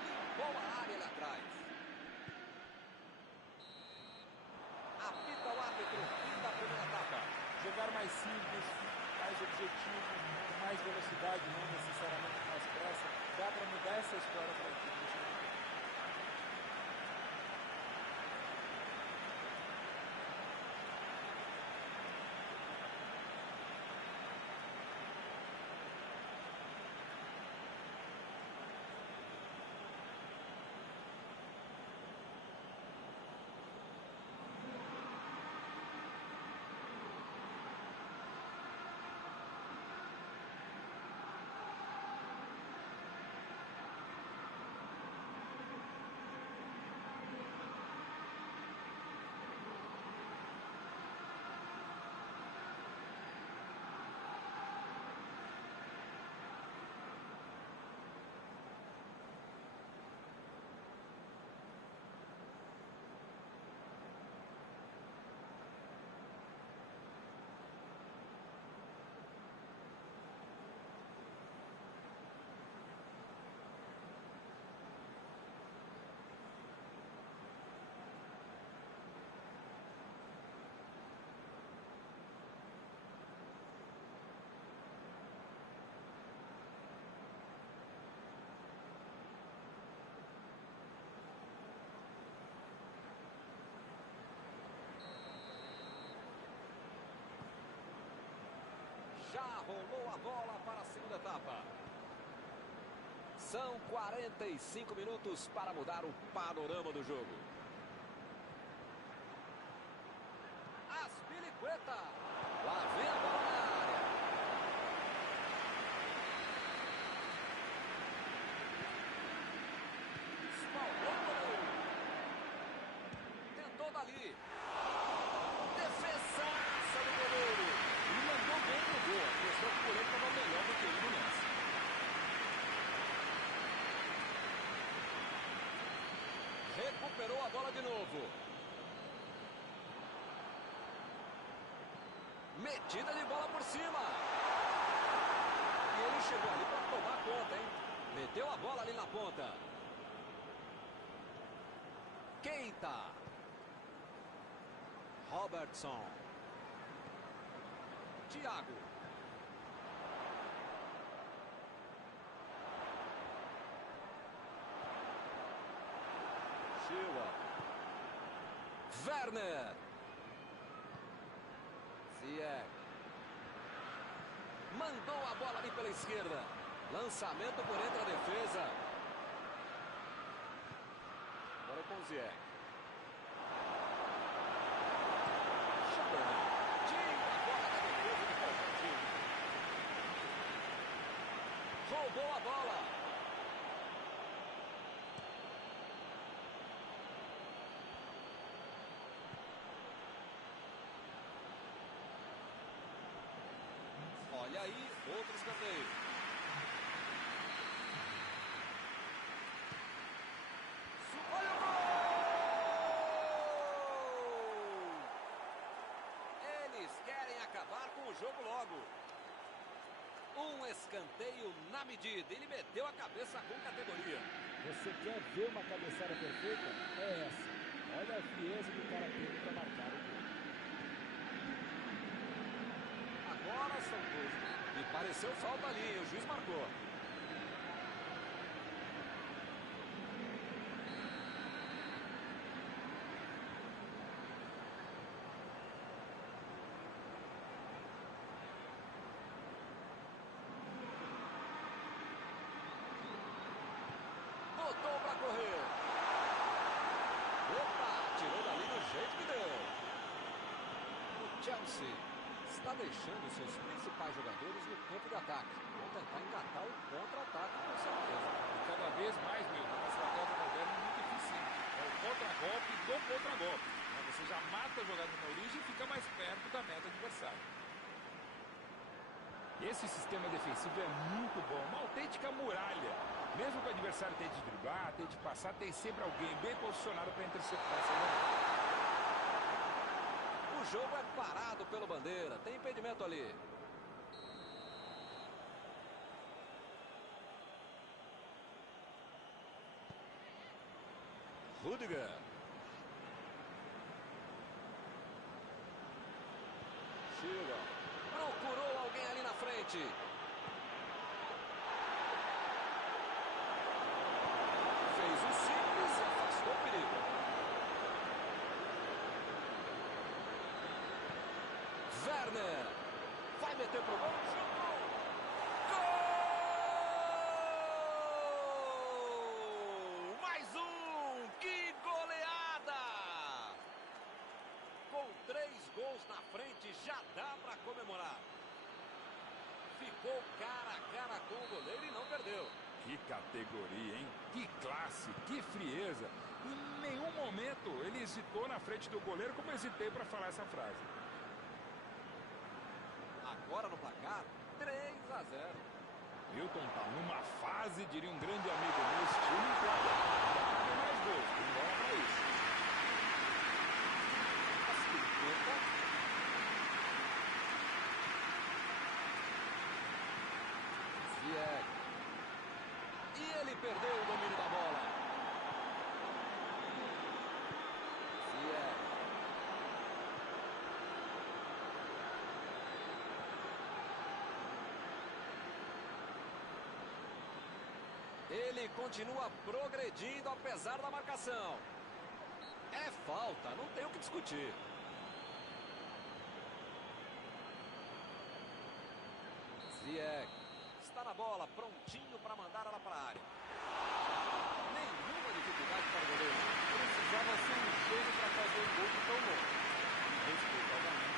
Limpou a área ali atrás. Apita o árbitro. Fim da primeira etapa. Jogar mais simples, mais objetivo, com mais velocidade, não necessariamente com mais pressa. Dá para mudar essa história para a equipe. Já rolou a bola para a segunda etapa. São 45 minutos para mudar o panorama do jogo. Aspilicueta. Lá vem a bola na área. Espalmou o goleiro. ali. Defesaça do goleiro. Ele mandou bem no gol. A questão que o goleiro estava melhor do que ele nessa. Recuperou a bola de novo. Metida de bola por cima. E ele chegou ali para tomar conta, hein? Meteu a bola ali na ponta. Keita. Robertson. Thiago. Silva. Werner. Ziyech. Mandou a bola ali pela esquerda. Lançamento por entre a defesa. Agora com o Ziyech. Tira a bola da defesa do Palmeiras. Roubou a bola. Olha aí, outro escanteio. Olha o gol! Eles querem acabar com o jogo logo. Um escanteio na medida. Ele meteu a cabeça com categoria. Você quer ver uma cabeçada perfeita? É essa. Olha a frieza que o cara teve para marcar o gol. Agora são dois. E pareceu falta ali, o juiz marcou. Botou para correr. Opa, tirou dali do jeito que deu. O Chelsea está deixando seus principais jogadores no campo de ataque. Vão tentar engatar o contra-ataque, com certeza. E cada vez mais, Milton, uma estratégia moderna muito eficiente. É o contra-golpe do contra-golpe. Você já mata a jogada na origem e fica mais perto da meta adversária. Esse sistema defensivo é muito bom, uma autêntica muralha. Mesmo que o adversário tente driblar, tente passar, tem sempre alguém bem posicionado para interceptar essa jogada. O jogo é parado pelo Bandeira. Tem impedimento ali. Rudiger. Chega. Procurou alguém ali na frente. Fez o simples e afastou o perigo. Werner. Vai meter pro gol. Chutou. Gol! Mais um. Que goleada! Com 3 gols na frente, já dá para comemorar. Ficou cara a cara com o goleiro e não perdeu. Que categoria, hein? Que classe, que frieza. Em nenhum momento ele hesitou na frente do goleiro, como eu hesitei para falar essa frase. Agora no placar, 3-0. Milton tá numa fase, diria um grande amigo meu, estilo empolga. Tem mais gols, tem bola pra isso. Ziyech. E ele perdeu o domínio da bola. Ziyech. Ele continua progredindo apesar da marcação. É falta, não tem o que discutir. Ziyech está na bola, prontinho para mandar ela para a área. Nenhuma dificuldade para o goleiro. Precisava ser um gênio para fazer um gol de tão longe. Respeito, obviamente.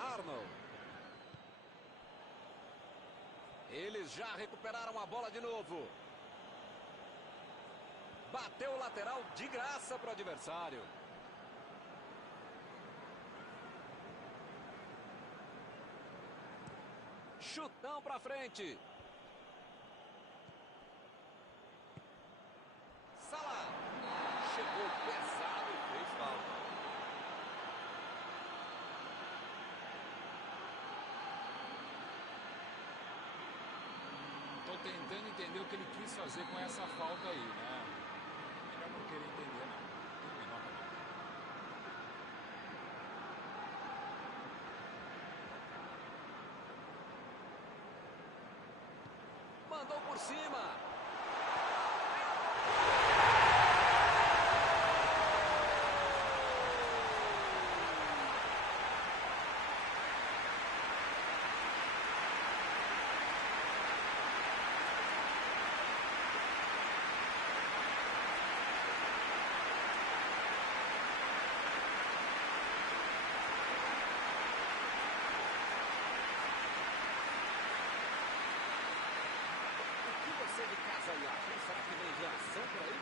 Arnold. Eles já recuperaram a bola de novo. Bateu o lateral de graça para o adversário. Chutão para frente. Salah. Chegou pesado e fez falta. Tô tentando entender o que ele quis fazer com essa falta aí, né? Melhor não querer entender, não. Terminou, acabou. Mandou por cima. Você de casa aí, acha? Será que vem reação por aí?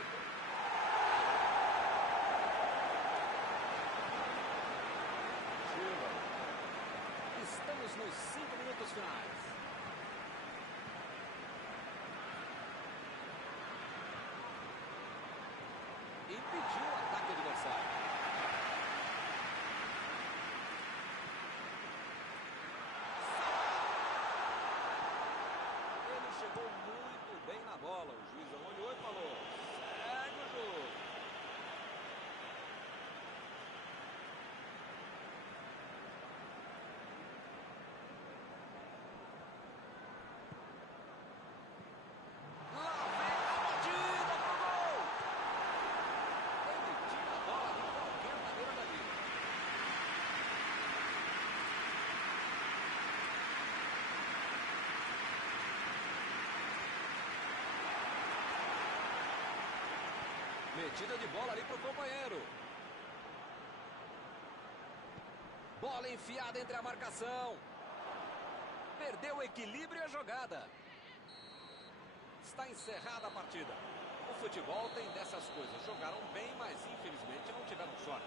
Chega. Estamos nos 5 minutos finais. Impediu o ataque adversário. Ele chegou muito bem na bola. O juiz olhou e falou: segue o jogo. Lá vem a batida pro gol. Ele tira a bola de qualquer maneira dali. Metida de bola ali pro companheiro. Bola enfiada entre a marcação. Perdeu o equilíbrio e a jogada. Está encerrada a partida. O futebol tem dessas coisas. Jogaram bem, mas infelizmente não tiveram sorte.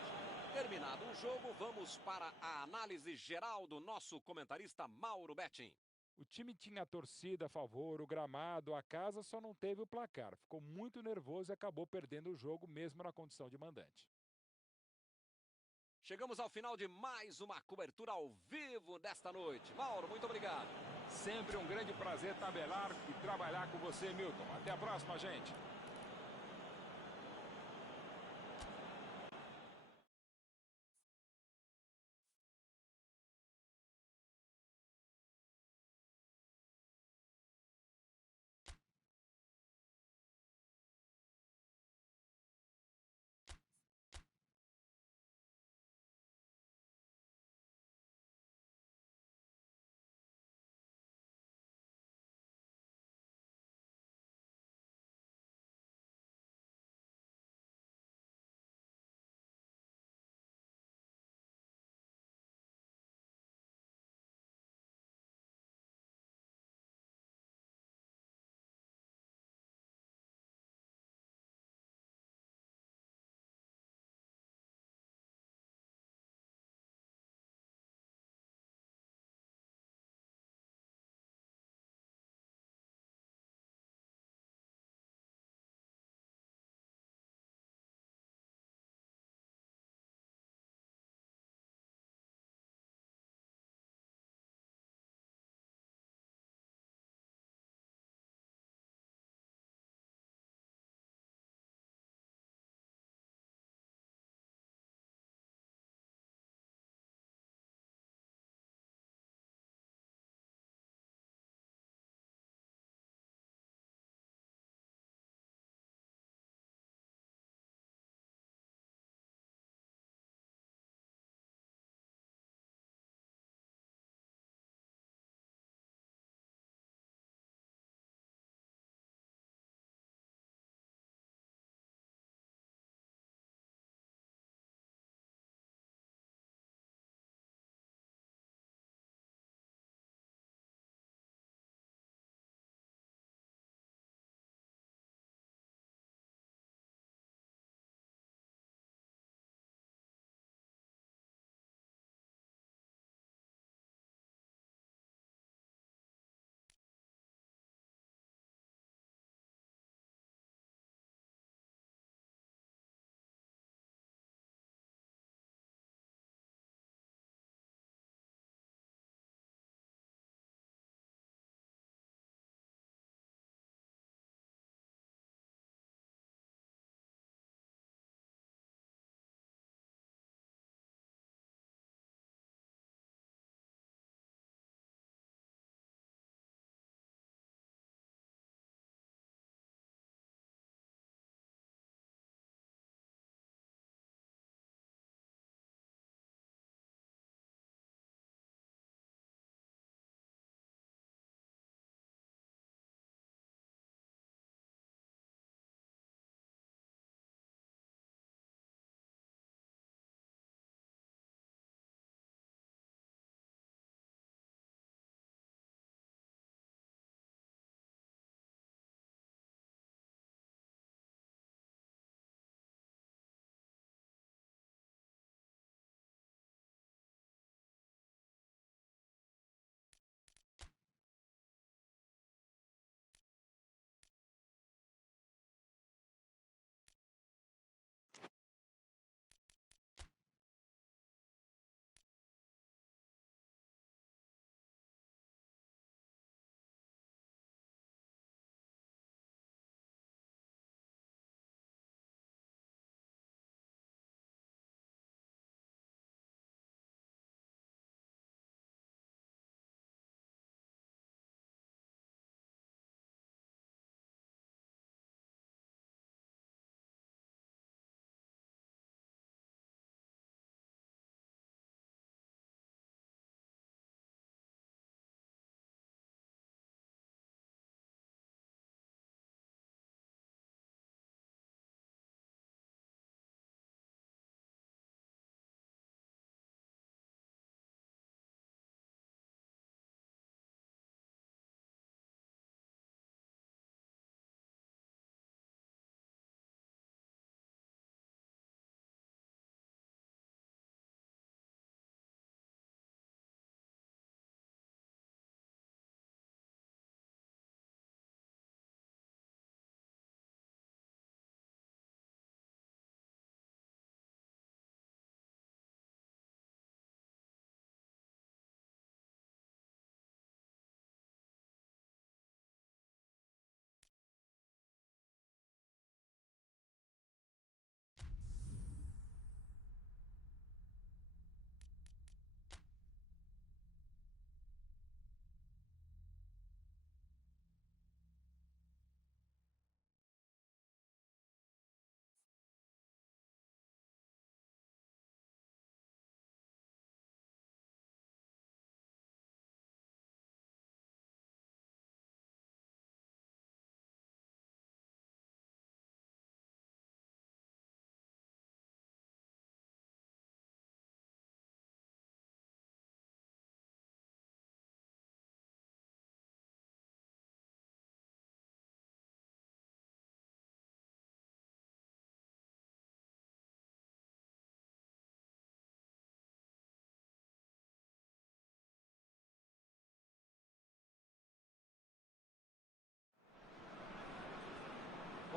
Terminado o jogo, vamos para a análise geral do nosso comentarista Mauro Betting. O time tinha a torcida a favor, o gramado, a casa, só não teve o placar. Ficou muito nervoso e acabou perdendo o jogo mesmo na condição de mandante. Chegamos ao final de mais uma cobertura ao vivo desta noite. Mauro, muito obrigado. Sempre um grande prazer tabelar e trabalhar com você, Milton. Até a próxima, gente.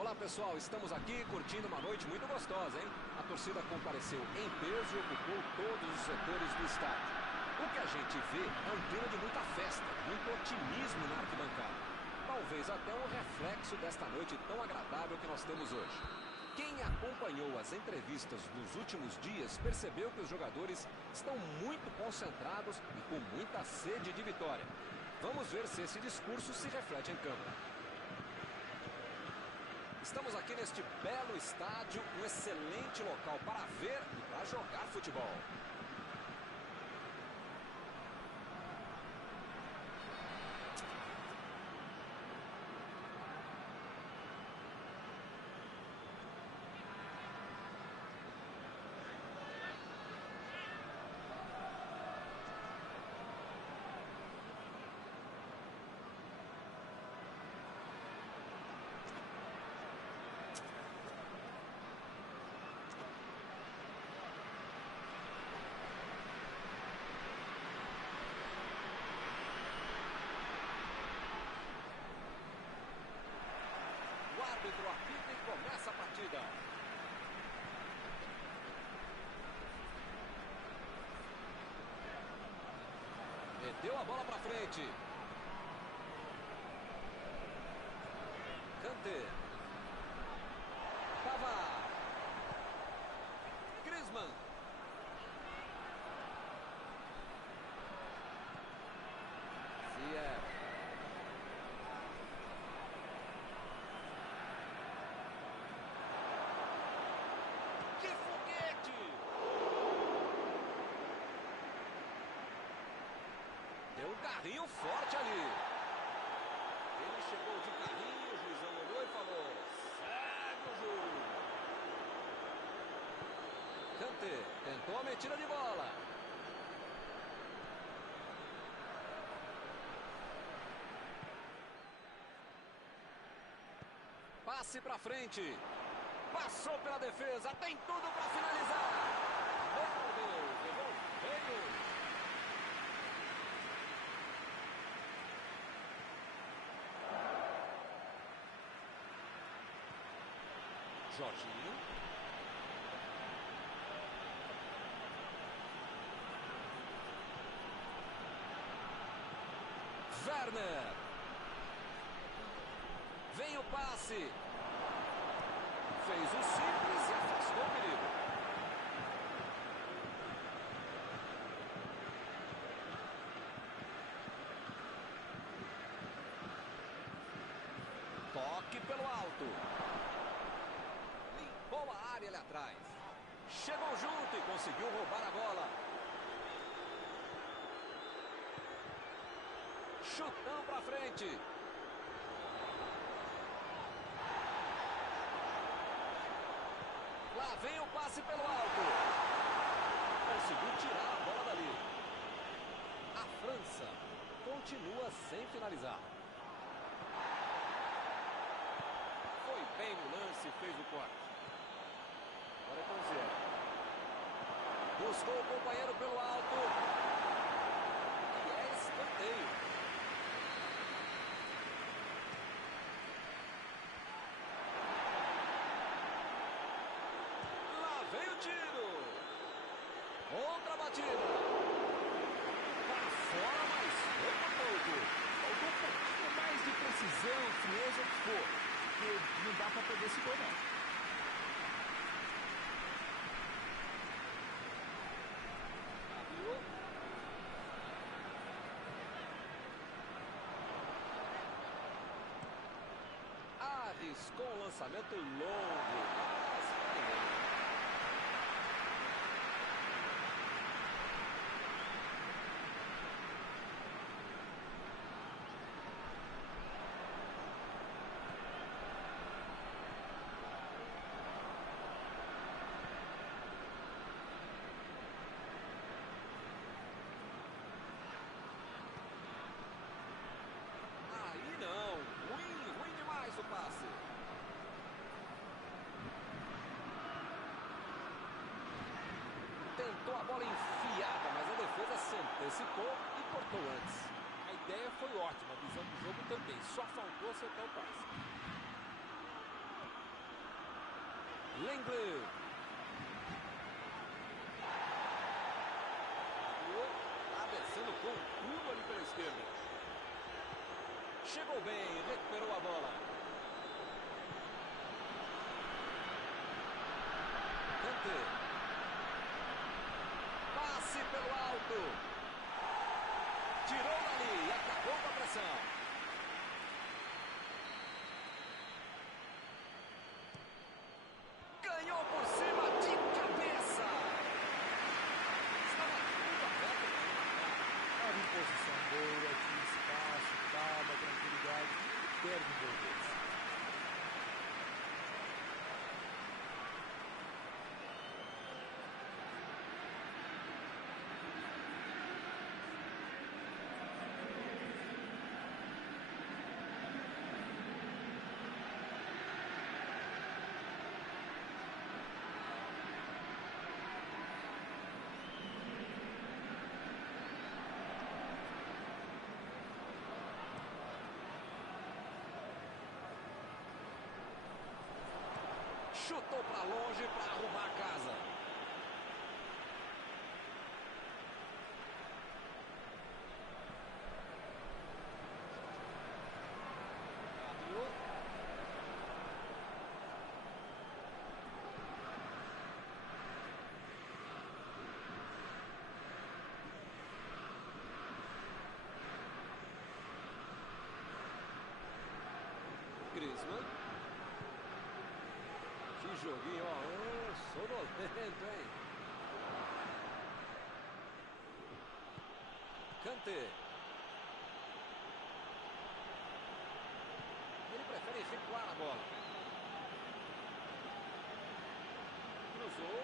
Olá pessoal, estamos aqui curtindo uma noite muito gostosa, hein? A torcida compareceu em peso e ocupou todos os setores do estádio. O que a gente vê é um clima de muita festa, muito otimismo na arquibancada. Talvez até um reflexo desta noite tão agradável que nós temos hoje. Quem acompanhou as entrevistas nos últimos dias percebeu que os jogadores estão muito concentrados e com muita sede de vitória. Vamos ver se esse discurso se reflete em campo. Estamos aqui neste belo estádio, um excelente local para ver e para jogar futebol. O árbitro apita e começa a partida. Meteu a bola para frente. Kanté. Pavard. Griezmann. Ziyech. Que foguete! Deu um carrinho forte ali. Ele chegou de carrinho, o juizão olhou e falou: segue o jogo. Kanté tentou a metida de bola. Passe pra frente. Passou pela defesa, tem tudo para finalizar. Meu Deus, levou feio. Jorginho. Werner. Vem o passe. Fez o simples e afastou o perigo. Toque pelo alto. Limpou a área ali atrás. Chegou junto e conseguiu roubar a bola. Chutão pra frente. Lá vem o passe pelo alto. Conseguiu tirar a bola dali. A França continua sem finalizar. Foi bem no lance e fez o corte. Agora é com o Zé. Buscou o companheiro pelo alto. E é escanteio. Outra batida. Para fora, mas foi por pouco. Faltou um pouquinho mais de precisão, frieza, o que for. Porque não dá para perder esse gol, não. Arriscou um lançamento longo. Mas foi bem. Tentou a bola enfiada, mas a defesa se antecipou e cortou antes. A ideia foi ótima, a visão do jogo também. Só faltou acertar o passe. Lenglet. Tá descendo com tudo ali pela esquerda. Chegou bem, recuperou a bola. Kanté. Passe pelo alto. Tirou dali e acabou com a pressão. Ganhou por cima de cabeça. Estava tudo aberto para ele marcar. Estava em posição boa, tinha espaço, calma, tranquilidade. E perde um gol desse. Chutou para longe para arrumar a casa. Rabiot. Griezmann. Que joguinho, ó. Sonolento, hein? Kanté. Ele prefere recuar a bola. Cruzou.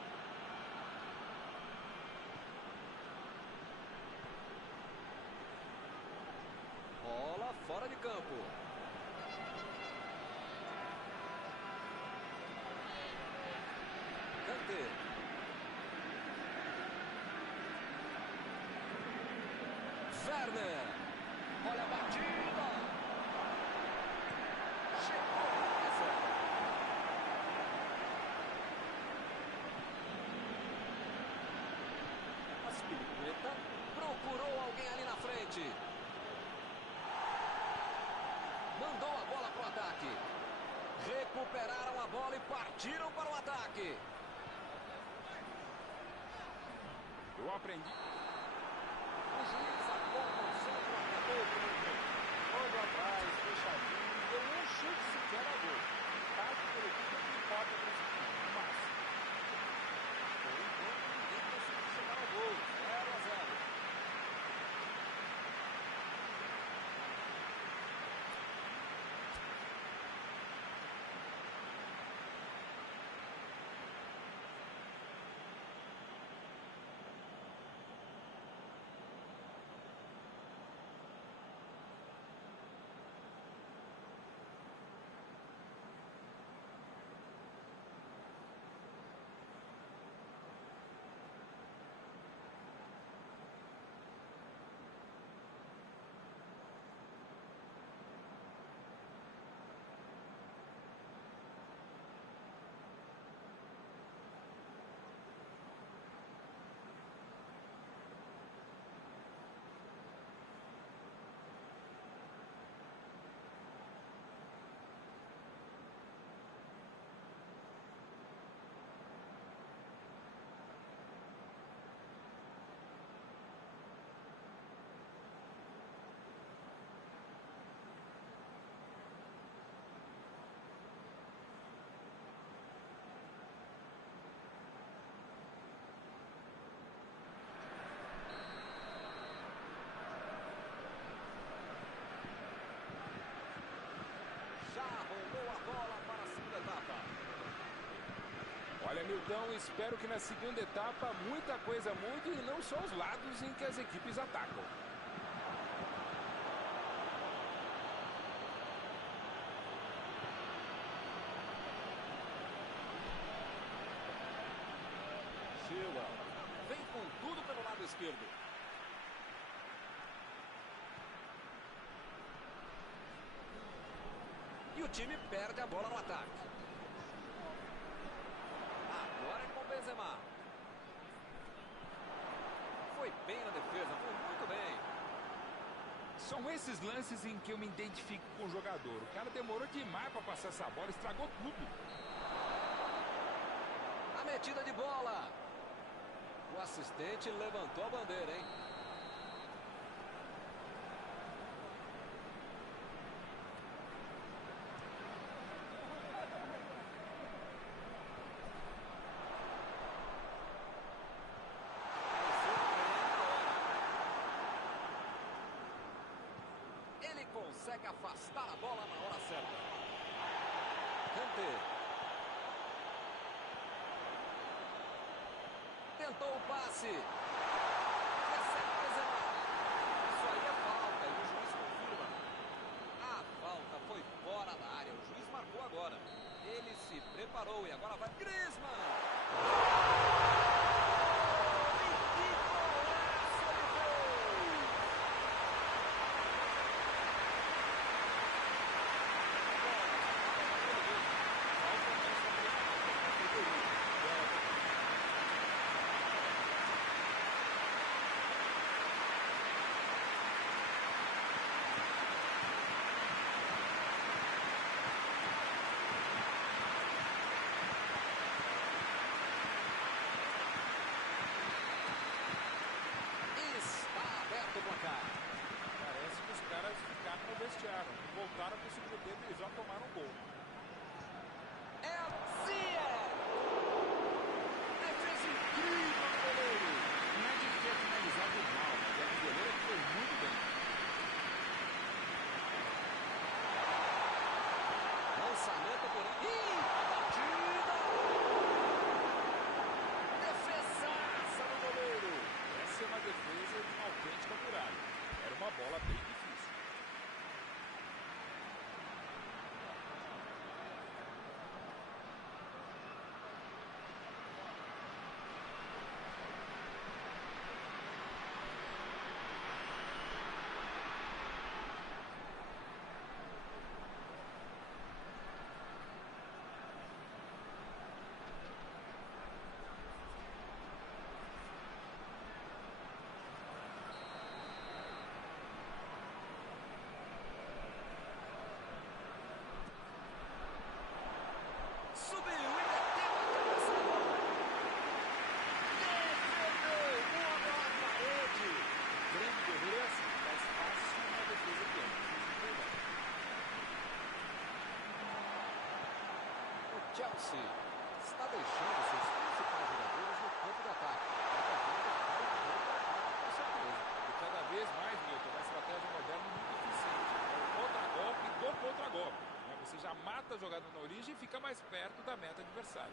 Bola fora de campo. Kanté. Werner. Olha a batida. Chegou na certa. Aspilicueta. Procurou alguém ali na frente. Mandou a bola para o ataque. Recuperaram a bola e partiram para o ataque. Eu aprendi. O juiz aponta o centro, acabou o primeiro tempo. Quando atrás, fechadinho, deu um chute sequer a gol. Tático pelo equipe que importa para esse time, no máximo. Por enquanto, ninguém conseguiu chegar ao gol. 0-0. Olha, Milton, espero que na segunda etapa muita coisa mude e não só os lados em que as equipes atacam. Chilwell vem com tudo pelo lado esquerdo. E o time perde a bola no ataque. bem na defesa, foi muito bem. São esses lances em que eu me identifico com o jogador. O cara demorou demais para passar essa bola, estragou tudo. A metida de bola. O assistente levantou a bandeira, hein? Ele consegue afastar a bola na hora certa. Kanté. Tentou o passe. Recebe Benzema. Isso aí é falta e o juiz confirma. A falta foi fora da área. O juiz marcou agora. Ele se preparou e agora vai Griezmann. E que golaço ele fez! Parece que os caras ficaram no vestiário. Voltaram para o segundo tempo e já tomaram um gol. É a Ziyech! Defesa incrível do goleiro! Não é de ter finalizado mal, mas é do goleiro que foi muito bem. Lançamento por... Ih, a batida! Defesaça do goleiro! Essa é uma defesa de uma autêntica muralha. Era uma bola bem difícil. Subiu e meteu a cabeça na bola. Defendeu uma bola na parede. Grande goleiro é assim, faz fácil uma defesa que é difícil de O Chelsea está deixando seus principais jogadores no campo de ataque. Com certeza. E cada vez mais, Milton, uma estratégia moderna muito eficiente. É o contra-golpe do contra-golpe. Você já mata a jogada na origem e fica mais perto da meta adversária.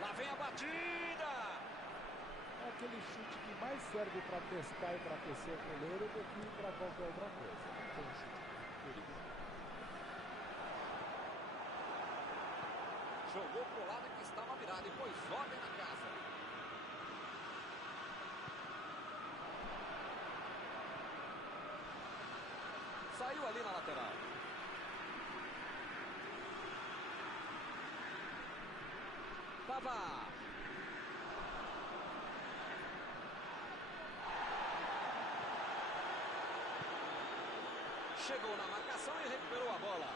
Lá vem a batida! É aquele chute que mais serve para testar e para aquecer o goleiro do que para qualquer outra coisa. Foi um chute perigoso. Jogou pro lado que estava virado e pôs ordem na casa. Saiu ali na lateral. Pavard. Chegou na marcação e recuperou a bola.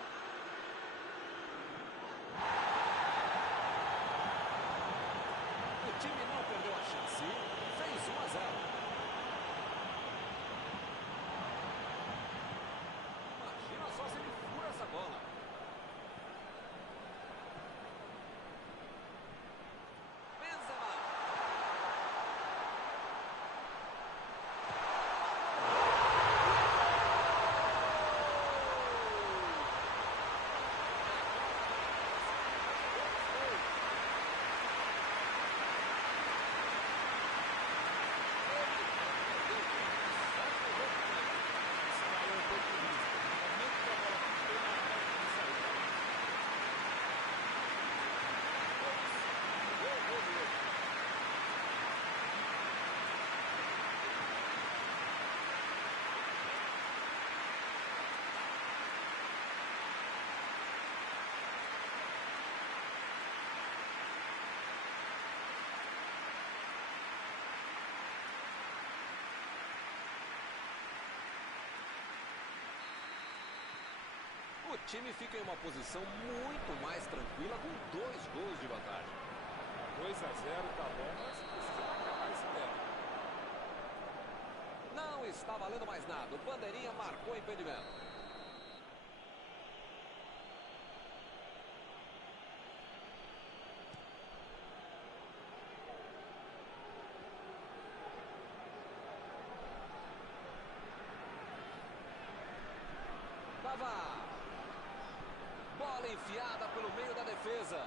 O time não perdeu a chance. Fez 1-0. Imagina só se ele fura essa bola. Benzema. Ele time fica em uma posição muito mais tranquila com 2 gols de vantagem. 2 a 0 tá bom, mas precisa marcar mais tempo. Não está valendo mais nada. O bandeirinha marcou o impedimento. Pavard. Bola enfiada pelo meio da defesa.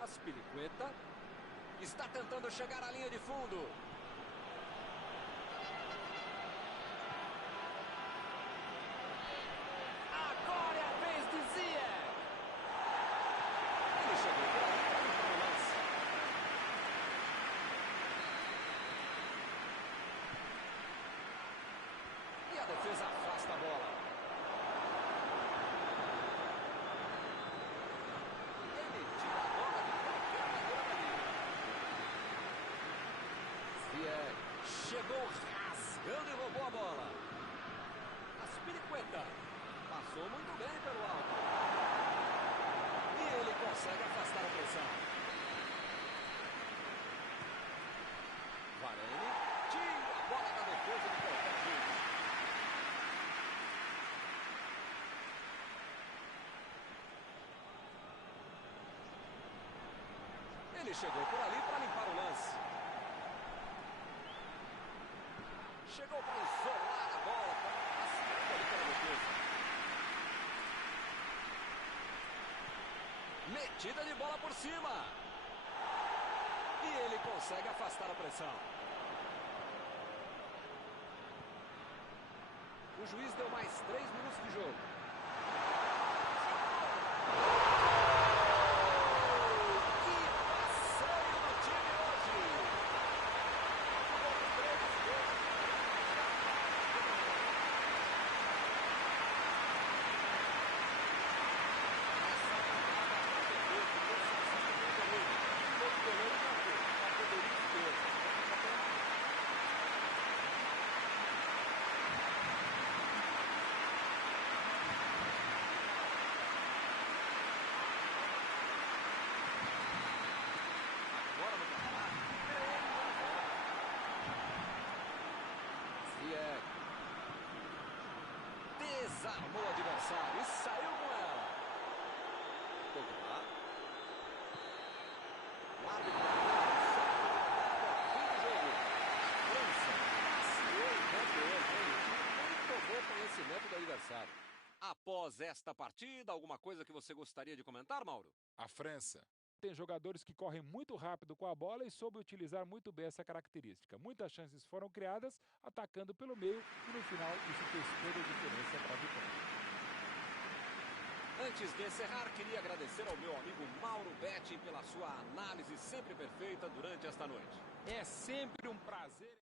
Aspilicueta está tentando chegar à linha de fundo. Agora é a vez de Ziyech. Ele chegou por ali para limpar o lance. E a defesa afasta a bola. Ele tira a bola de qualquer maneira dali. Ziyech chegou rasgando e roubou a bola. Aspilicueta passou muito bem pelo alto. E ele consegue afastar a pressão. Varane tira a bola da defesa de qualquer jeito. Ele chegou por ali para limpar o lance. Chegou para isolar a bola, para passar ali pela defesa. Metida de bola por cima. E ele consegue afastar a pressão. O juiz deu mais 3 minutos de jogo. Que passeio do time hoje! Com 3 gols. Agora no placar, 3 a 0. Ziyech desarmou o adversário e saiu com ela. Pogba. O árbitro fim do jogo. A França passeou em campo hoje, hein? O time nem tomou conhecimento do adversário. Após esta partida, alguma coisa que você gostaria de comentar, Mauro? A França. Tem jogadores que correm muito rápido com a bola e soube utilizar muito bem essa característica. Muitas chances foram criadas atacando pelo meio e no final isso fez toda a diferença para a vitória. Antes de encerrar, queria agradecer ao meu amigo Mauro Betti pela sua análise sempre perfeita durante esta noite. É sempre um prazer.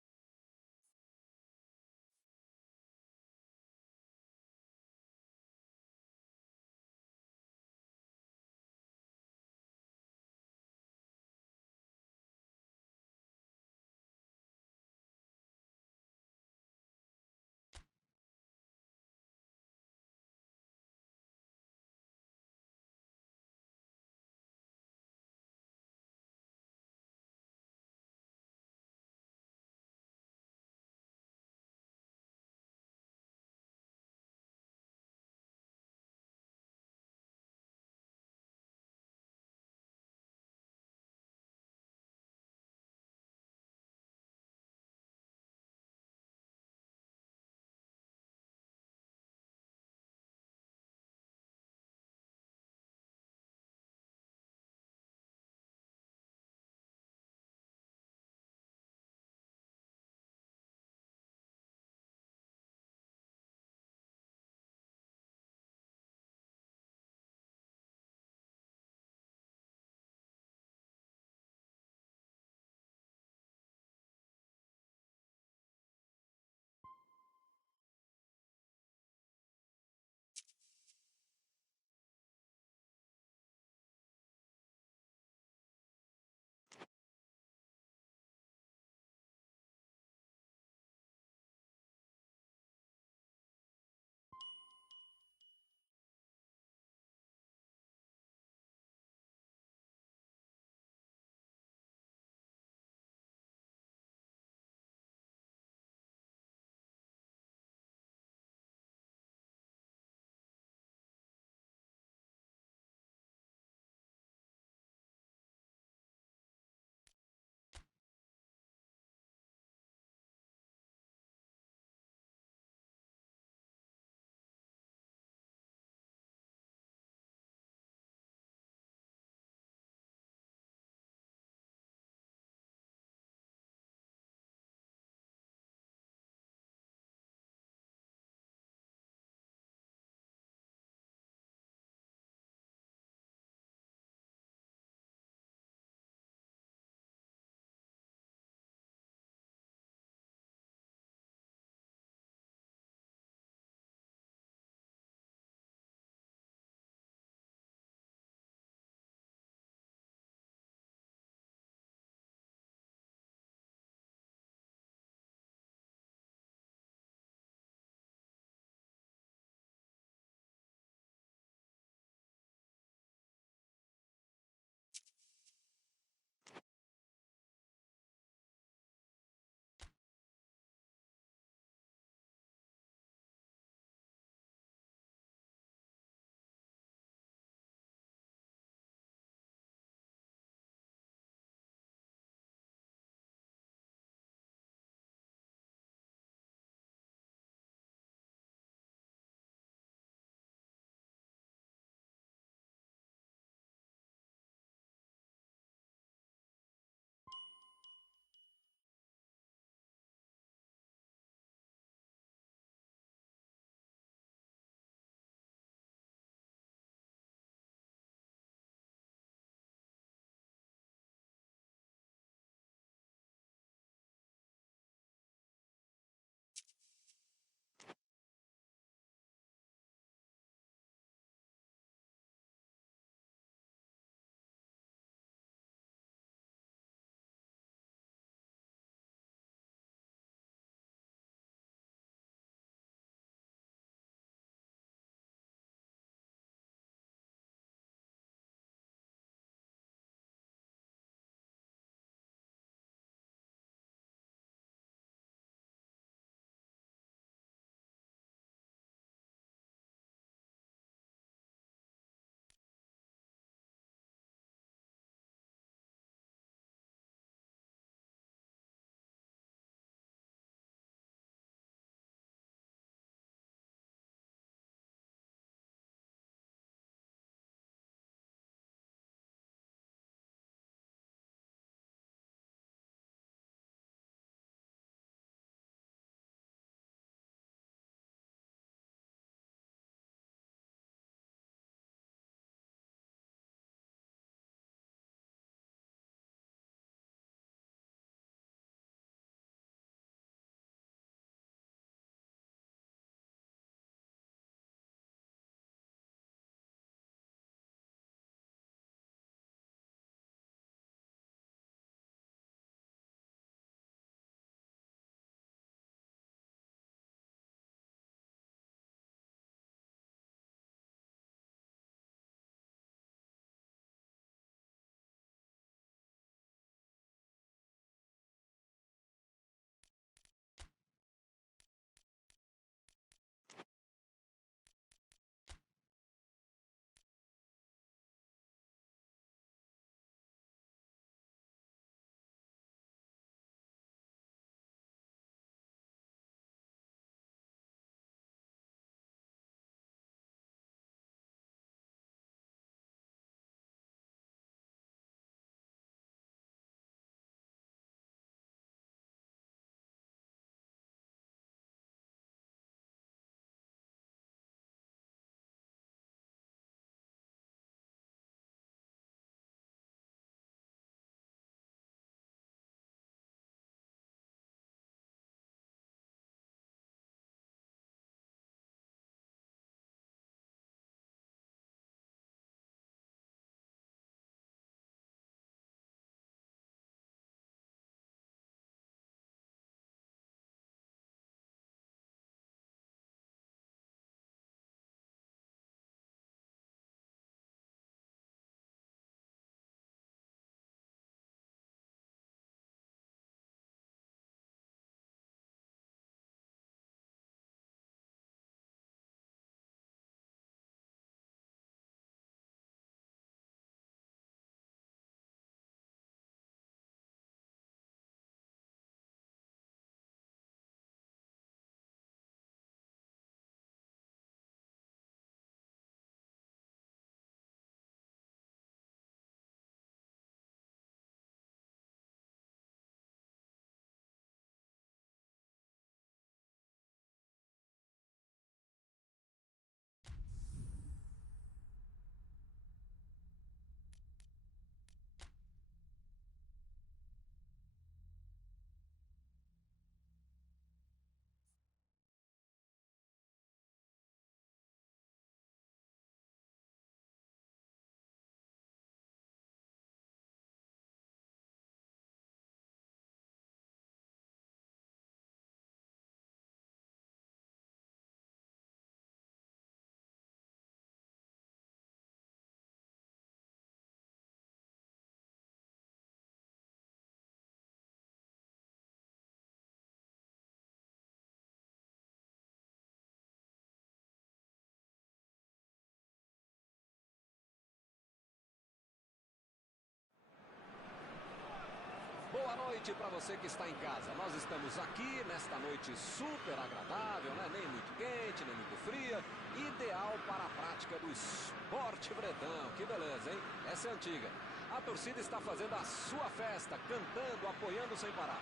noite para você que está em casa. Nós estamos aqui nesta noite super agradável, né? Nem muito quente, nem muito fria. Ideal para a prática do esporte bretão. Que beleza, hein? Essa é antiga. A torcida está fazendo a sua festa, cantando, apoiando sem parar.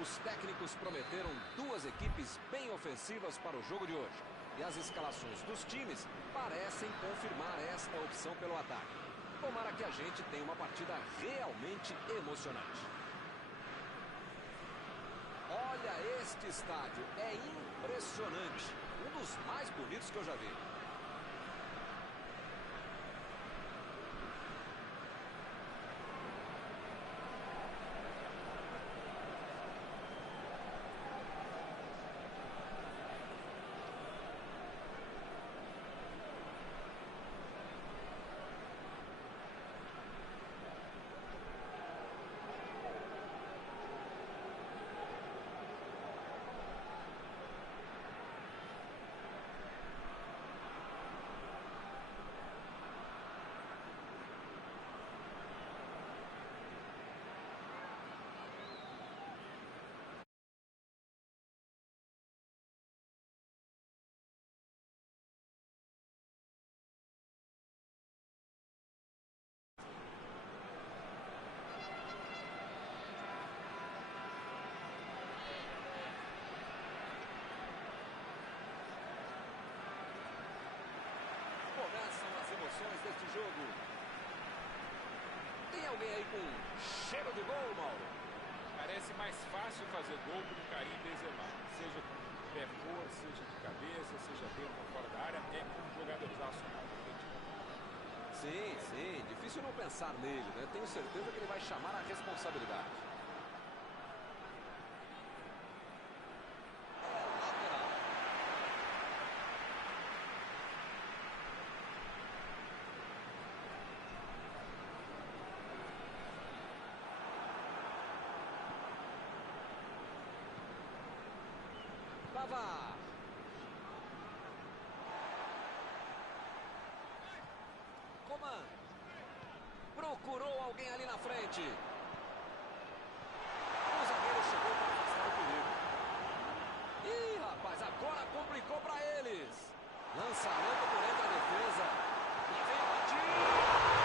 Os técnicos prometeram duas equipes bem ofensivas para o jogo de hoje. E as escalações dos times parecem confirmar esta opção pelo ataque. Tomara que a gente tenha uma partida realmente emocionante. Olha este estádio, é impressionante. Um dos mais bonitos que eu já vi. Começam as emoções deste jogo. Tem alguém aí com cheiro de gol, Mauro? Parece mais fácil fazer gol com Karim Benzema. Seja com pé forte, seja de cabeça, seja dentro ou fora da área, é um jogadorzaço competitivo. Sim, sim. Difícil não pensar nele, né? Tenho certeza que ele vai chamar a responsabilidade. Lateral. Pavar. Coman. Procurou alguém ali na frente. O zagueiro chegou para afastar o perigo. Ih, rapaz, agora complicou para eles. Lançamento por entre a defesa. Lá vem a batida.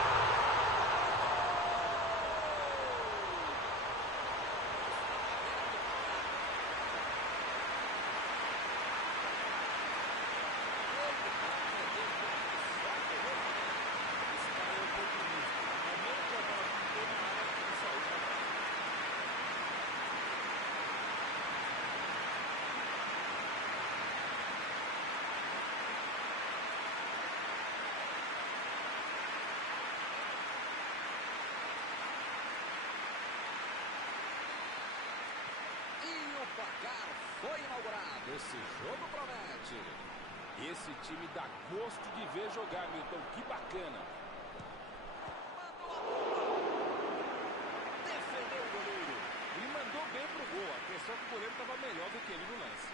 O placar foi inaugurado. Esse jogo promete. Esse time dá gosto de ver jogar, Milton. Que bacana. Mandou a bomba. Defendeu o goleiro. Ele mandou bem pro gol. A questão é que o goleiro estava melhor do que ele no lance.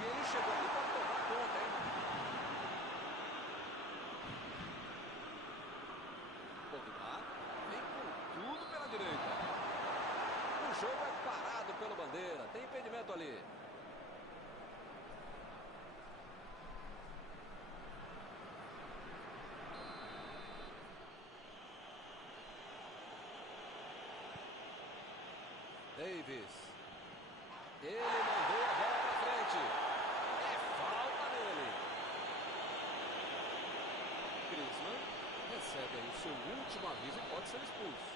E ele chegou ali para tomar conta, hein? Pogba vem com tudo pela direita. O jogo é parado pelo bandeira. Tem impedimento ali. Davis. Ele mandou a bola para frente. É falta nele. Griezmann recebe aí o seu último aviso e pode ser expulso.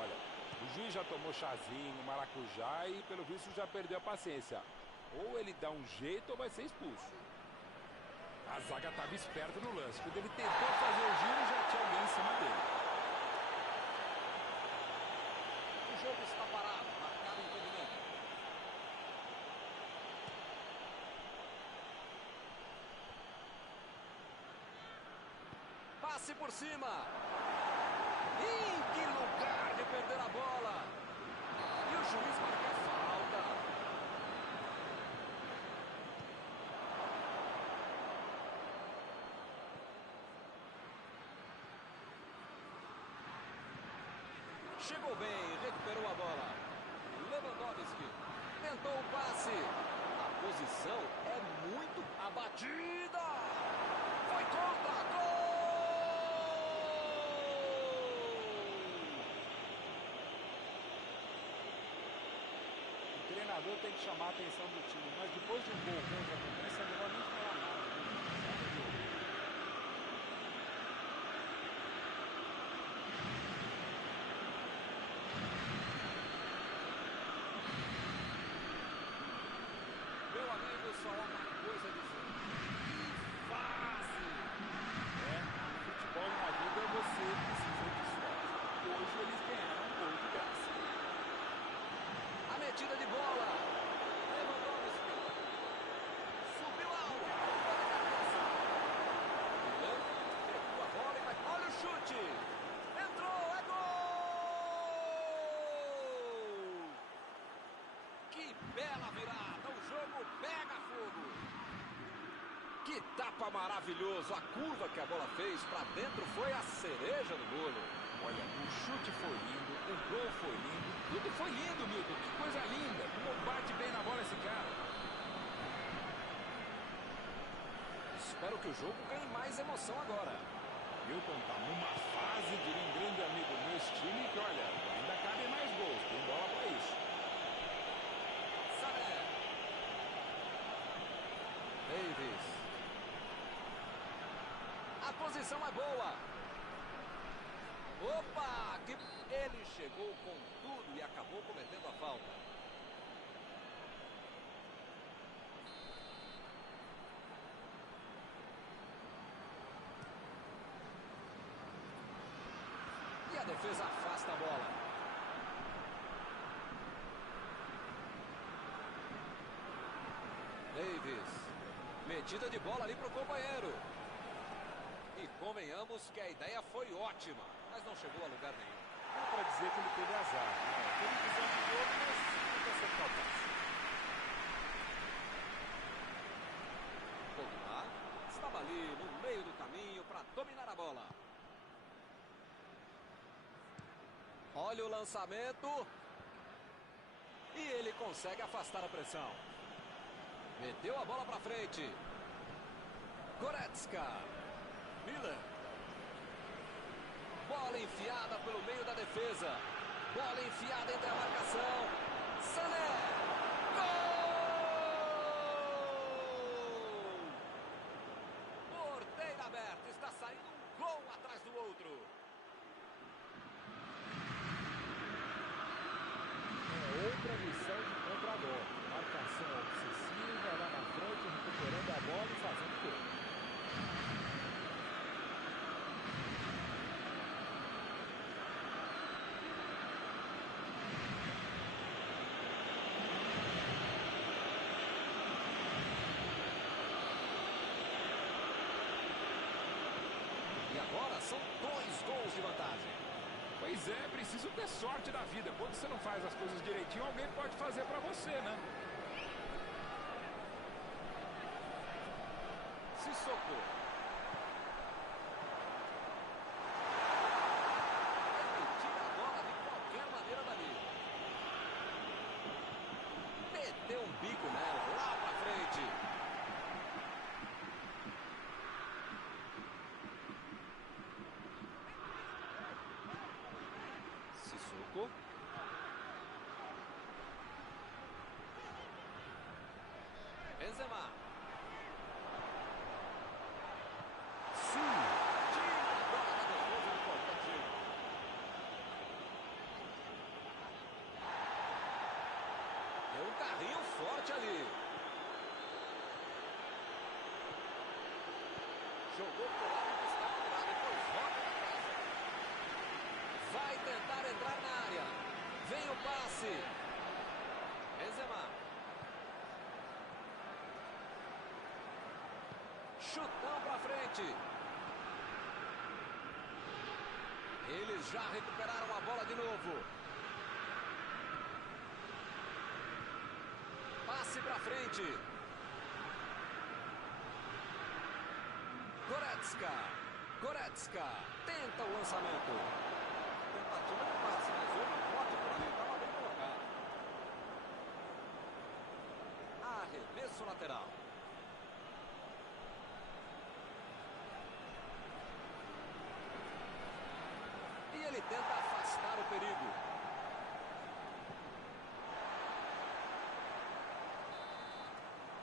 Olha, o juiz já tomou chazinho, maracujá e pelo visto já perdeu a paciência. Ou ele dá um jeito ou vai ser expulso. A zaga estava esperta no lance. Quando ele tentou fazer o giro, já tinha alguém em cima dele. O jogo está parado, marcado impedimento. Passe por cima. Em que lugar de perder a bola. E o juiz marca a falta. Chegou bem, recuperou a bola. Lewandowski tentou o passe. A posição é muito abatida. Foi contra, gol! O treinador tem que chamar a atenção do time, mas depois de um gol contra a Tombense, é melhor nem falar nada. Meu amigo, só há uma coisa a dizer. Que fase! Futebol na vida você precisa de sorte. Hoje eles ganharam um gol de graça. A metida de bola. Lewandowski. Subiu alto. Pegou a bola e vai. Olha o chute. Entrou, é gol! Que bela virada. O jogo pega fogo. Que tapa maravilhoso. A curva que a bola fez para dentro foi a cereja do bolo. Olha, o chute foi lindo, o gol foi lindo, tudo foi lindo, Milton. Que coisa linda, como bate bem na bola esse cara. Espero que o jogo ganhe mais emoção agora. Milton tá numa fase, diria um grande amigo meu, esse time, que olha, ainda cabe mais gols, tem bola pra isso. Sané. Davis. A posição é boa. Opa! Que ele chegou com tudo e acabou cometendo a falta. E a defesa afasta a bola. Davis. Metida de bola ali para o companheiro. E convenhamos que a ideia foi ótima, mas não chegou a lugar nenhum. Dá para dizer que ele teve azar, né? Teve visão de jogo, mas não quer acertar o passe. Pogba estava ali no meio do caminho para dominar a bola. Olha o lançamento. E ele consegue afastar a pressão. Meteu a bola para frente. Goretzka. Miller. Bola enfiada pelo meio da defesa. Bola enfiada entre a marcação. Sané. Gol! Porteira aberta. Está saindo um gol atrás do outro. Outra missão de contra-golpe. Marcação obsessiva, lá na frente, recuperando a bola e fazendo gol. E agora são 2 gols de vantagem. Pois é, preciso ter sorte da vida. Quando você não faz as coisas direitinho, alguém pode fazer pra você, né? Sissoko. Ele tira a bola de qualquer maneira dali. Meteu um bico nela, lá pra frente. Sissoko. Benzema. Sim. Tira a bola da defesa de qualquer jeito. Deu um carrinho forte ali. Jogou pro lado que está curado, depois volta na casa. Vai tentar entrar na área. Vem o passe. Benzema. Chutão pra frente. Eles já recuperaram a bola de novo. Passe pra frente. Goretzka. Goretzka tenta o lançamento. Tentativa de passe, mas o lateral. E ele tenta afastar o perigo.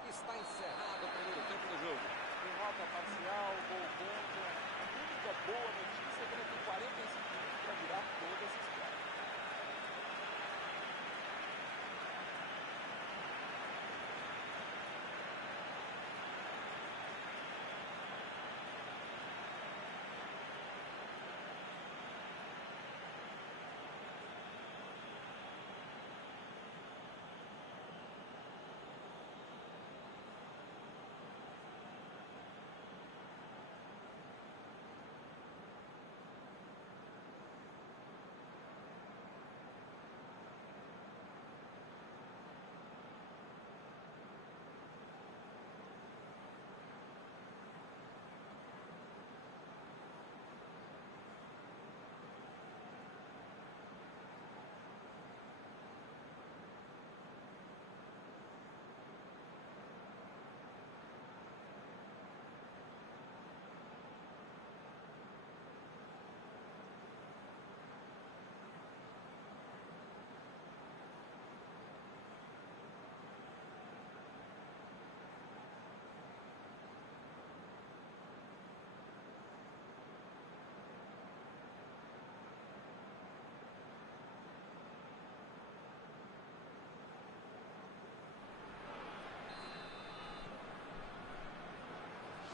Está encerrado o primeiro tempo do jogo. Derrota parcial, gol contra. A única boa notícia é que ele tem 45 minutos para virar toda essa história.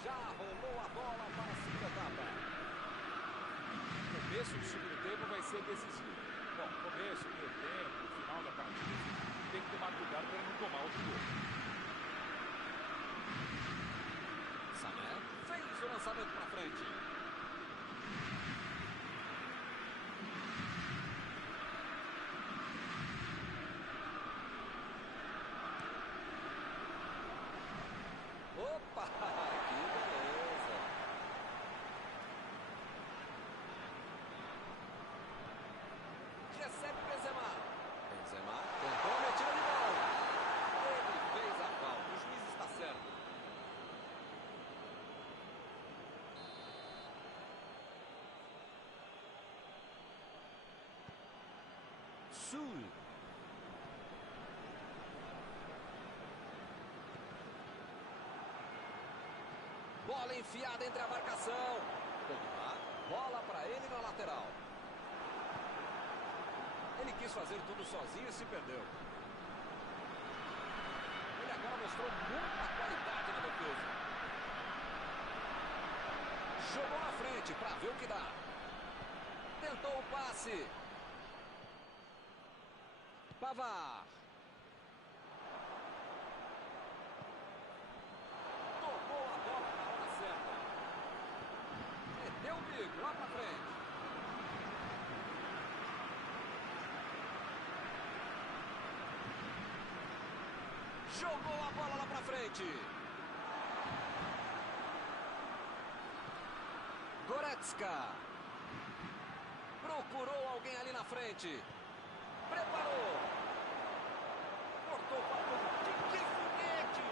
Já rolou a bola para a segunda etapa. O começo do segundo tempo vai ser decisivo. Bom, começo, meio tempo, final da partida, tem que tomar cuidado para não tomar outro gol. Sané fez o lançamento para frente. Opa, que beleza. Recebe Benzema. Benzema tentou a metida de bola. Ele fez a falta. O juiz está certo. Sul. Bola enfiada entre a marcação. Bola para ele na lateral. Ele quis fazer tudo sozinho e se perdeu. Ele agora mostrou muita qualidade na defesa. Jogou na frente para ver o que dá. Tentou o passe. Pavard. Tocou a bola na hora certa. Meteu o bico lá para frente. Jogou a bola lá pra frente. Goretzka. Procurou alguém ali na frente. Preparou. Cortou para o que foguete.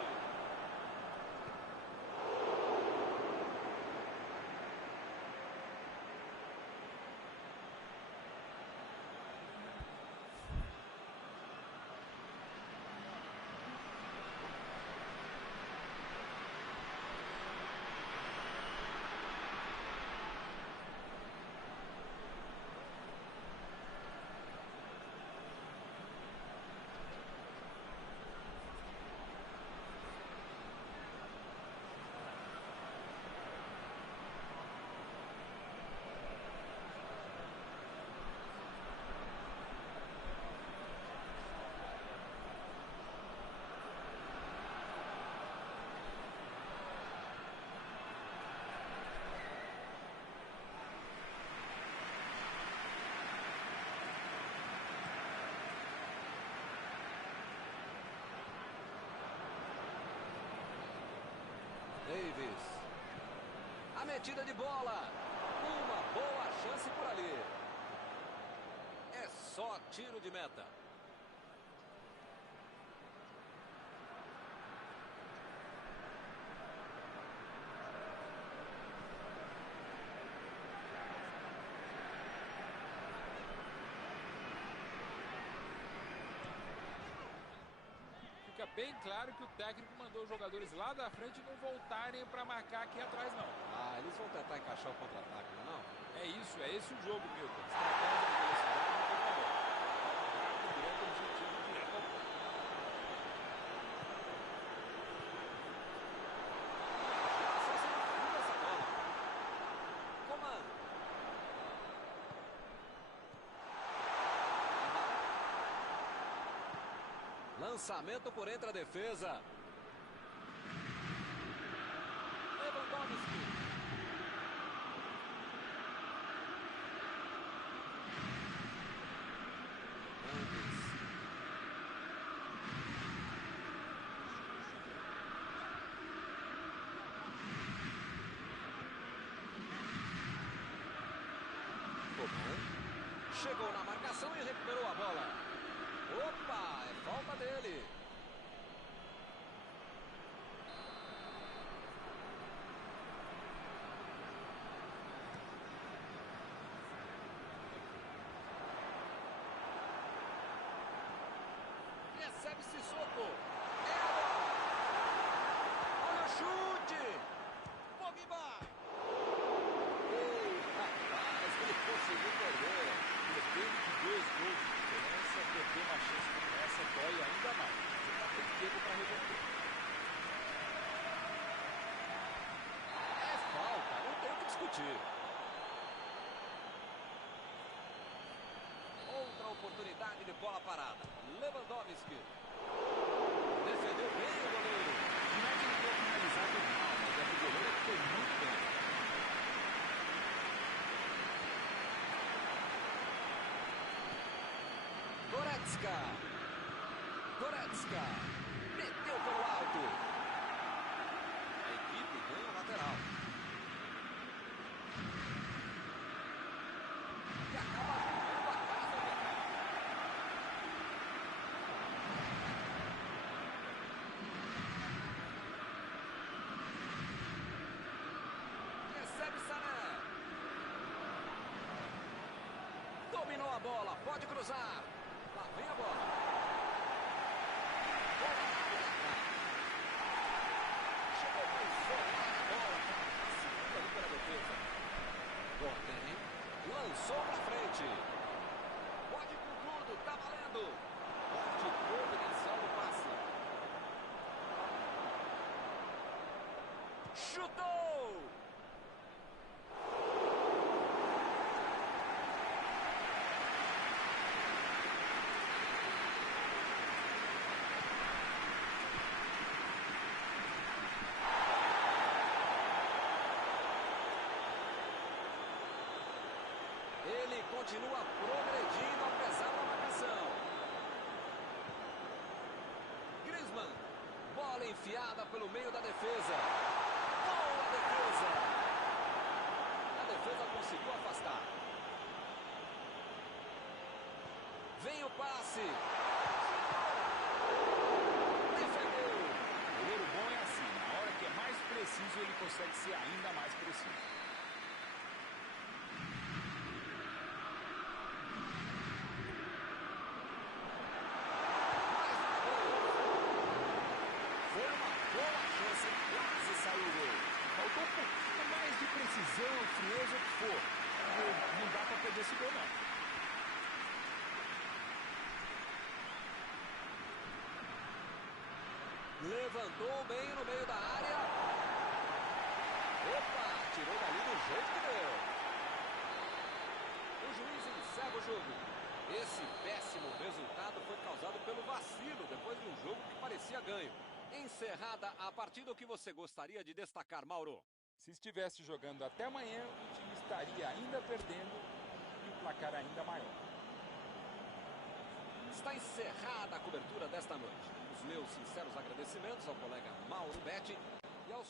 Davis. A metida de bola. Uma boa chance por ali. É só tiro de meta. bem claro que o técnico mandou os jogadores lá da frente não voltarem para marcar aqui atrás, não. Ah, eles vão tentar encaixar o contra-ataque, não é não? É isso, é esse o jogo, Milton. Estratégia de velocidade no treinador. Já com um grande objetivo direto ao ponto. Só se fuga essa bola. Comando. Lançamento por entre a defesa. Lewandowski. Hernandes. Coman. Chegou na marcação e recuperou a bola. Opa, é falta dele. Recebe Sissoko. É a bola. Olha o chute. Pogba. Rapaz, ele conseguiu perder. Depende de 2 gols de diferença, perder uma chance como essa dói ainda mais. Você já tem tempo para reverter. É falta, não tem o que discutir. Outra oportunidade de bola parada. Lewandowski. Defendeu bem o goleiro. Não é que ele tenha finalizado mal, mas é que o goleiro foi muito bem. Goretzka. Goretzka. Meteu pelo alto. A equipe ganha o lateral. E acaba arrumando a casa do ataque. Recebe Sané. Dominou a bola, pode cruzar. Lá vem a bola. Bola na área. Chegou para isolar a bola. Segunda ali pela defesa. Boateng lançou para frente. Pode com tudo, tá valendo. Corte providencial do passe. Chutou! Ele continua progredindo apesar da marcação. Griezmann. Bola enfiada pelo meio da defesa. Boa defesa. A defesa conseguiu afastar. Vem o passe. Defendeu. Goleiro bom é assim, na hora que é mais preciso, ele consegue ser ainda mais preciso. Mais uma vez. Foi uma boa chance, quase saiu o gol. Faltou um pouquinho mais de precisão, frieza, o que for. Não dá para perder esse gol, não. Levantou bem no meio da área. Opa, tirou dali do jeito que deu. O juiz encerra o jogo. Esse péssimo resultado foi causado pelo vacilo depois de um jogo que parecia ganho. Encerrada a partida, o que você gostaria de destacar, Mauro? Se estivesse jogando até amanhã, o time estaria ainda perdendo e o placar ainda maior. Está encerrada a cobertura desta noite. Os meus sinceros agradecimentos ao colega Mauro Betti e aos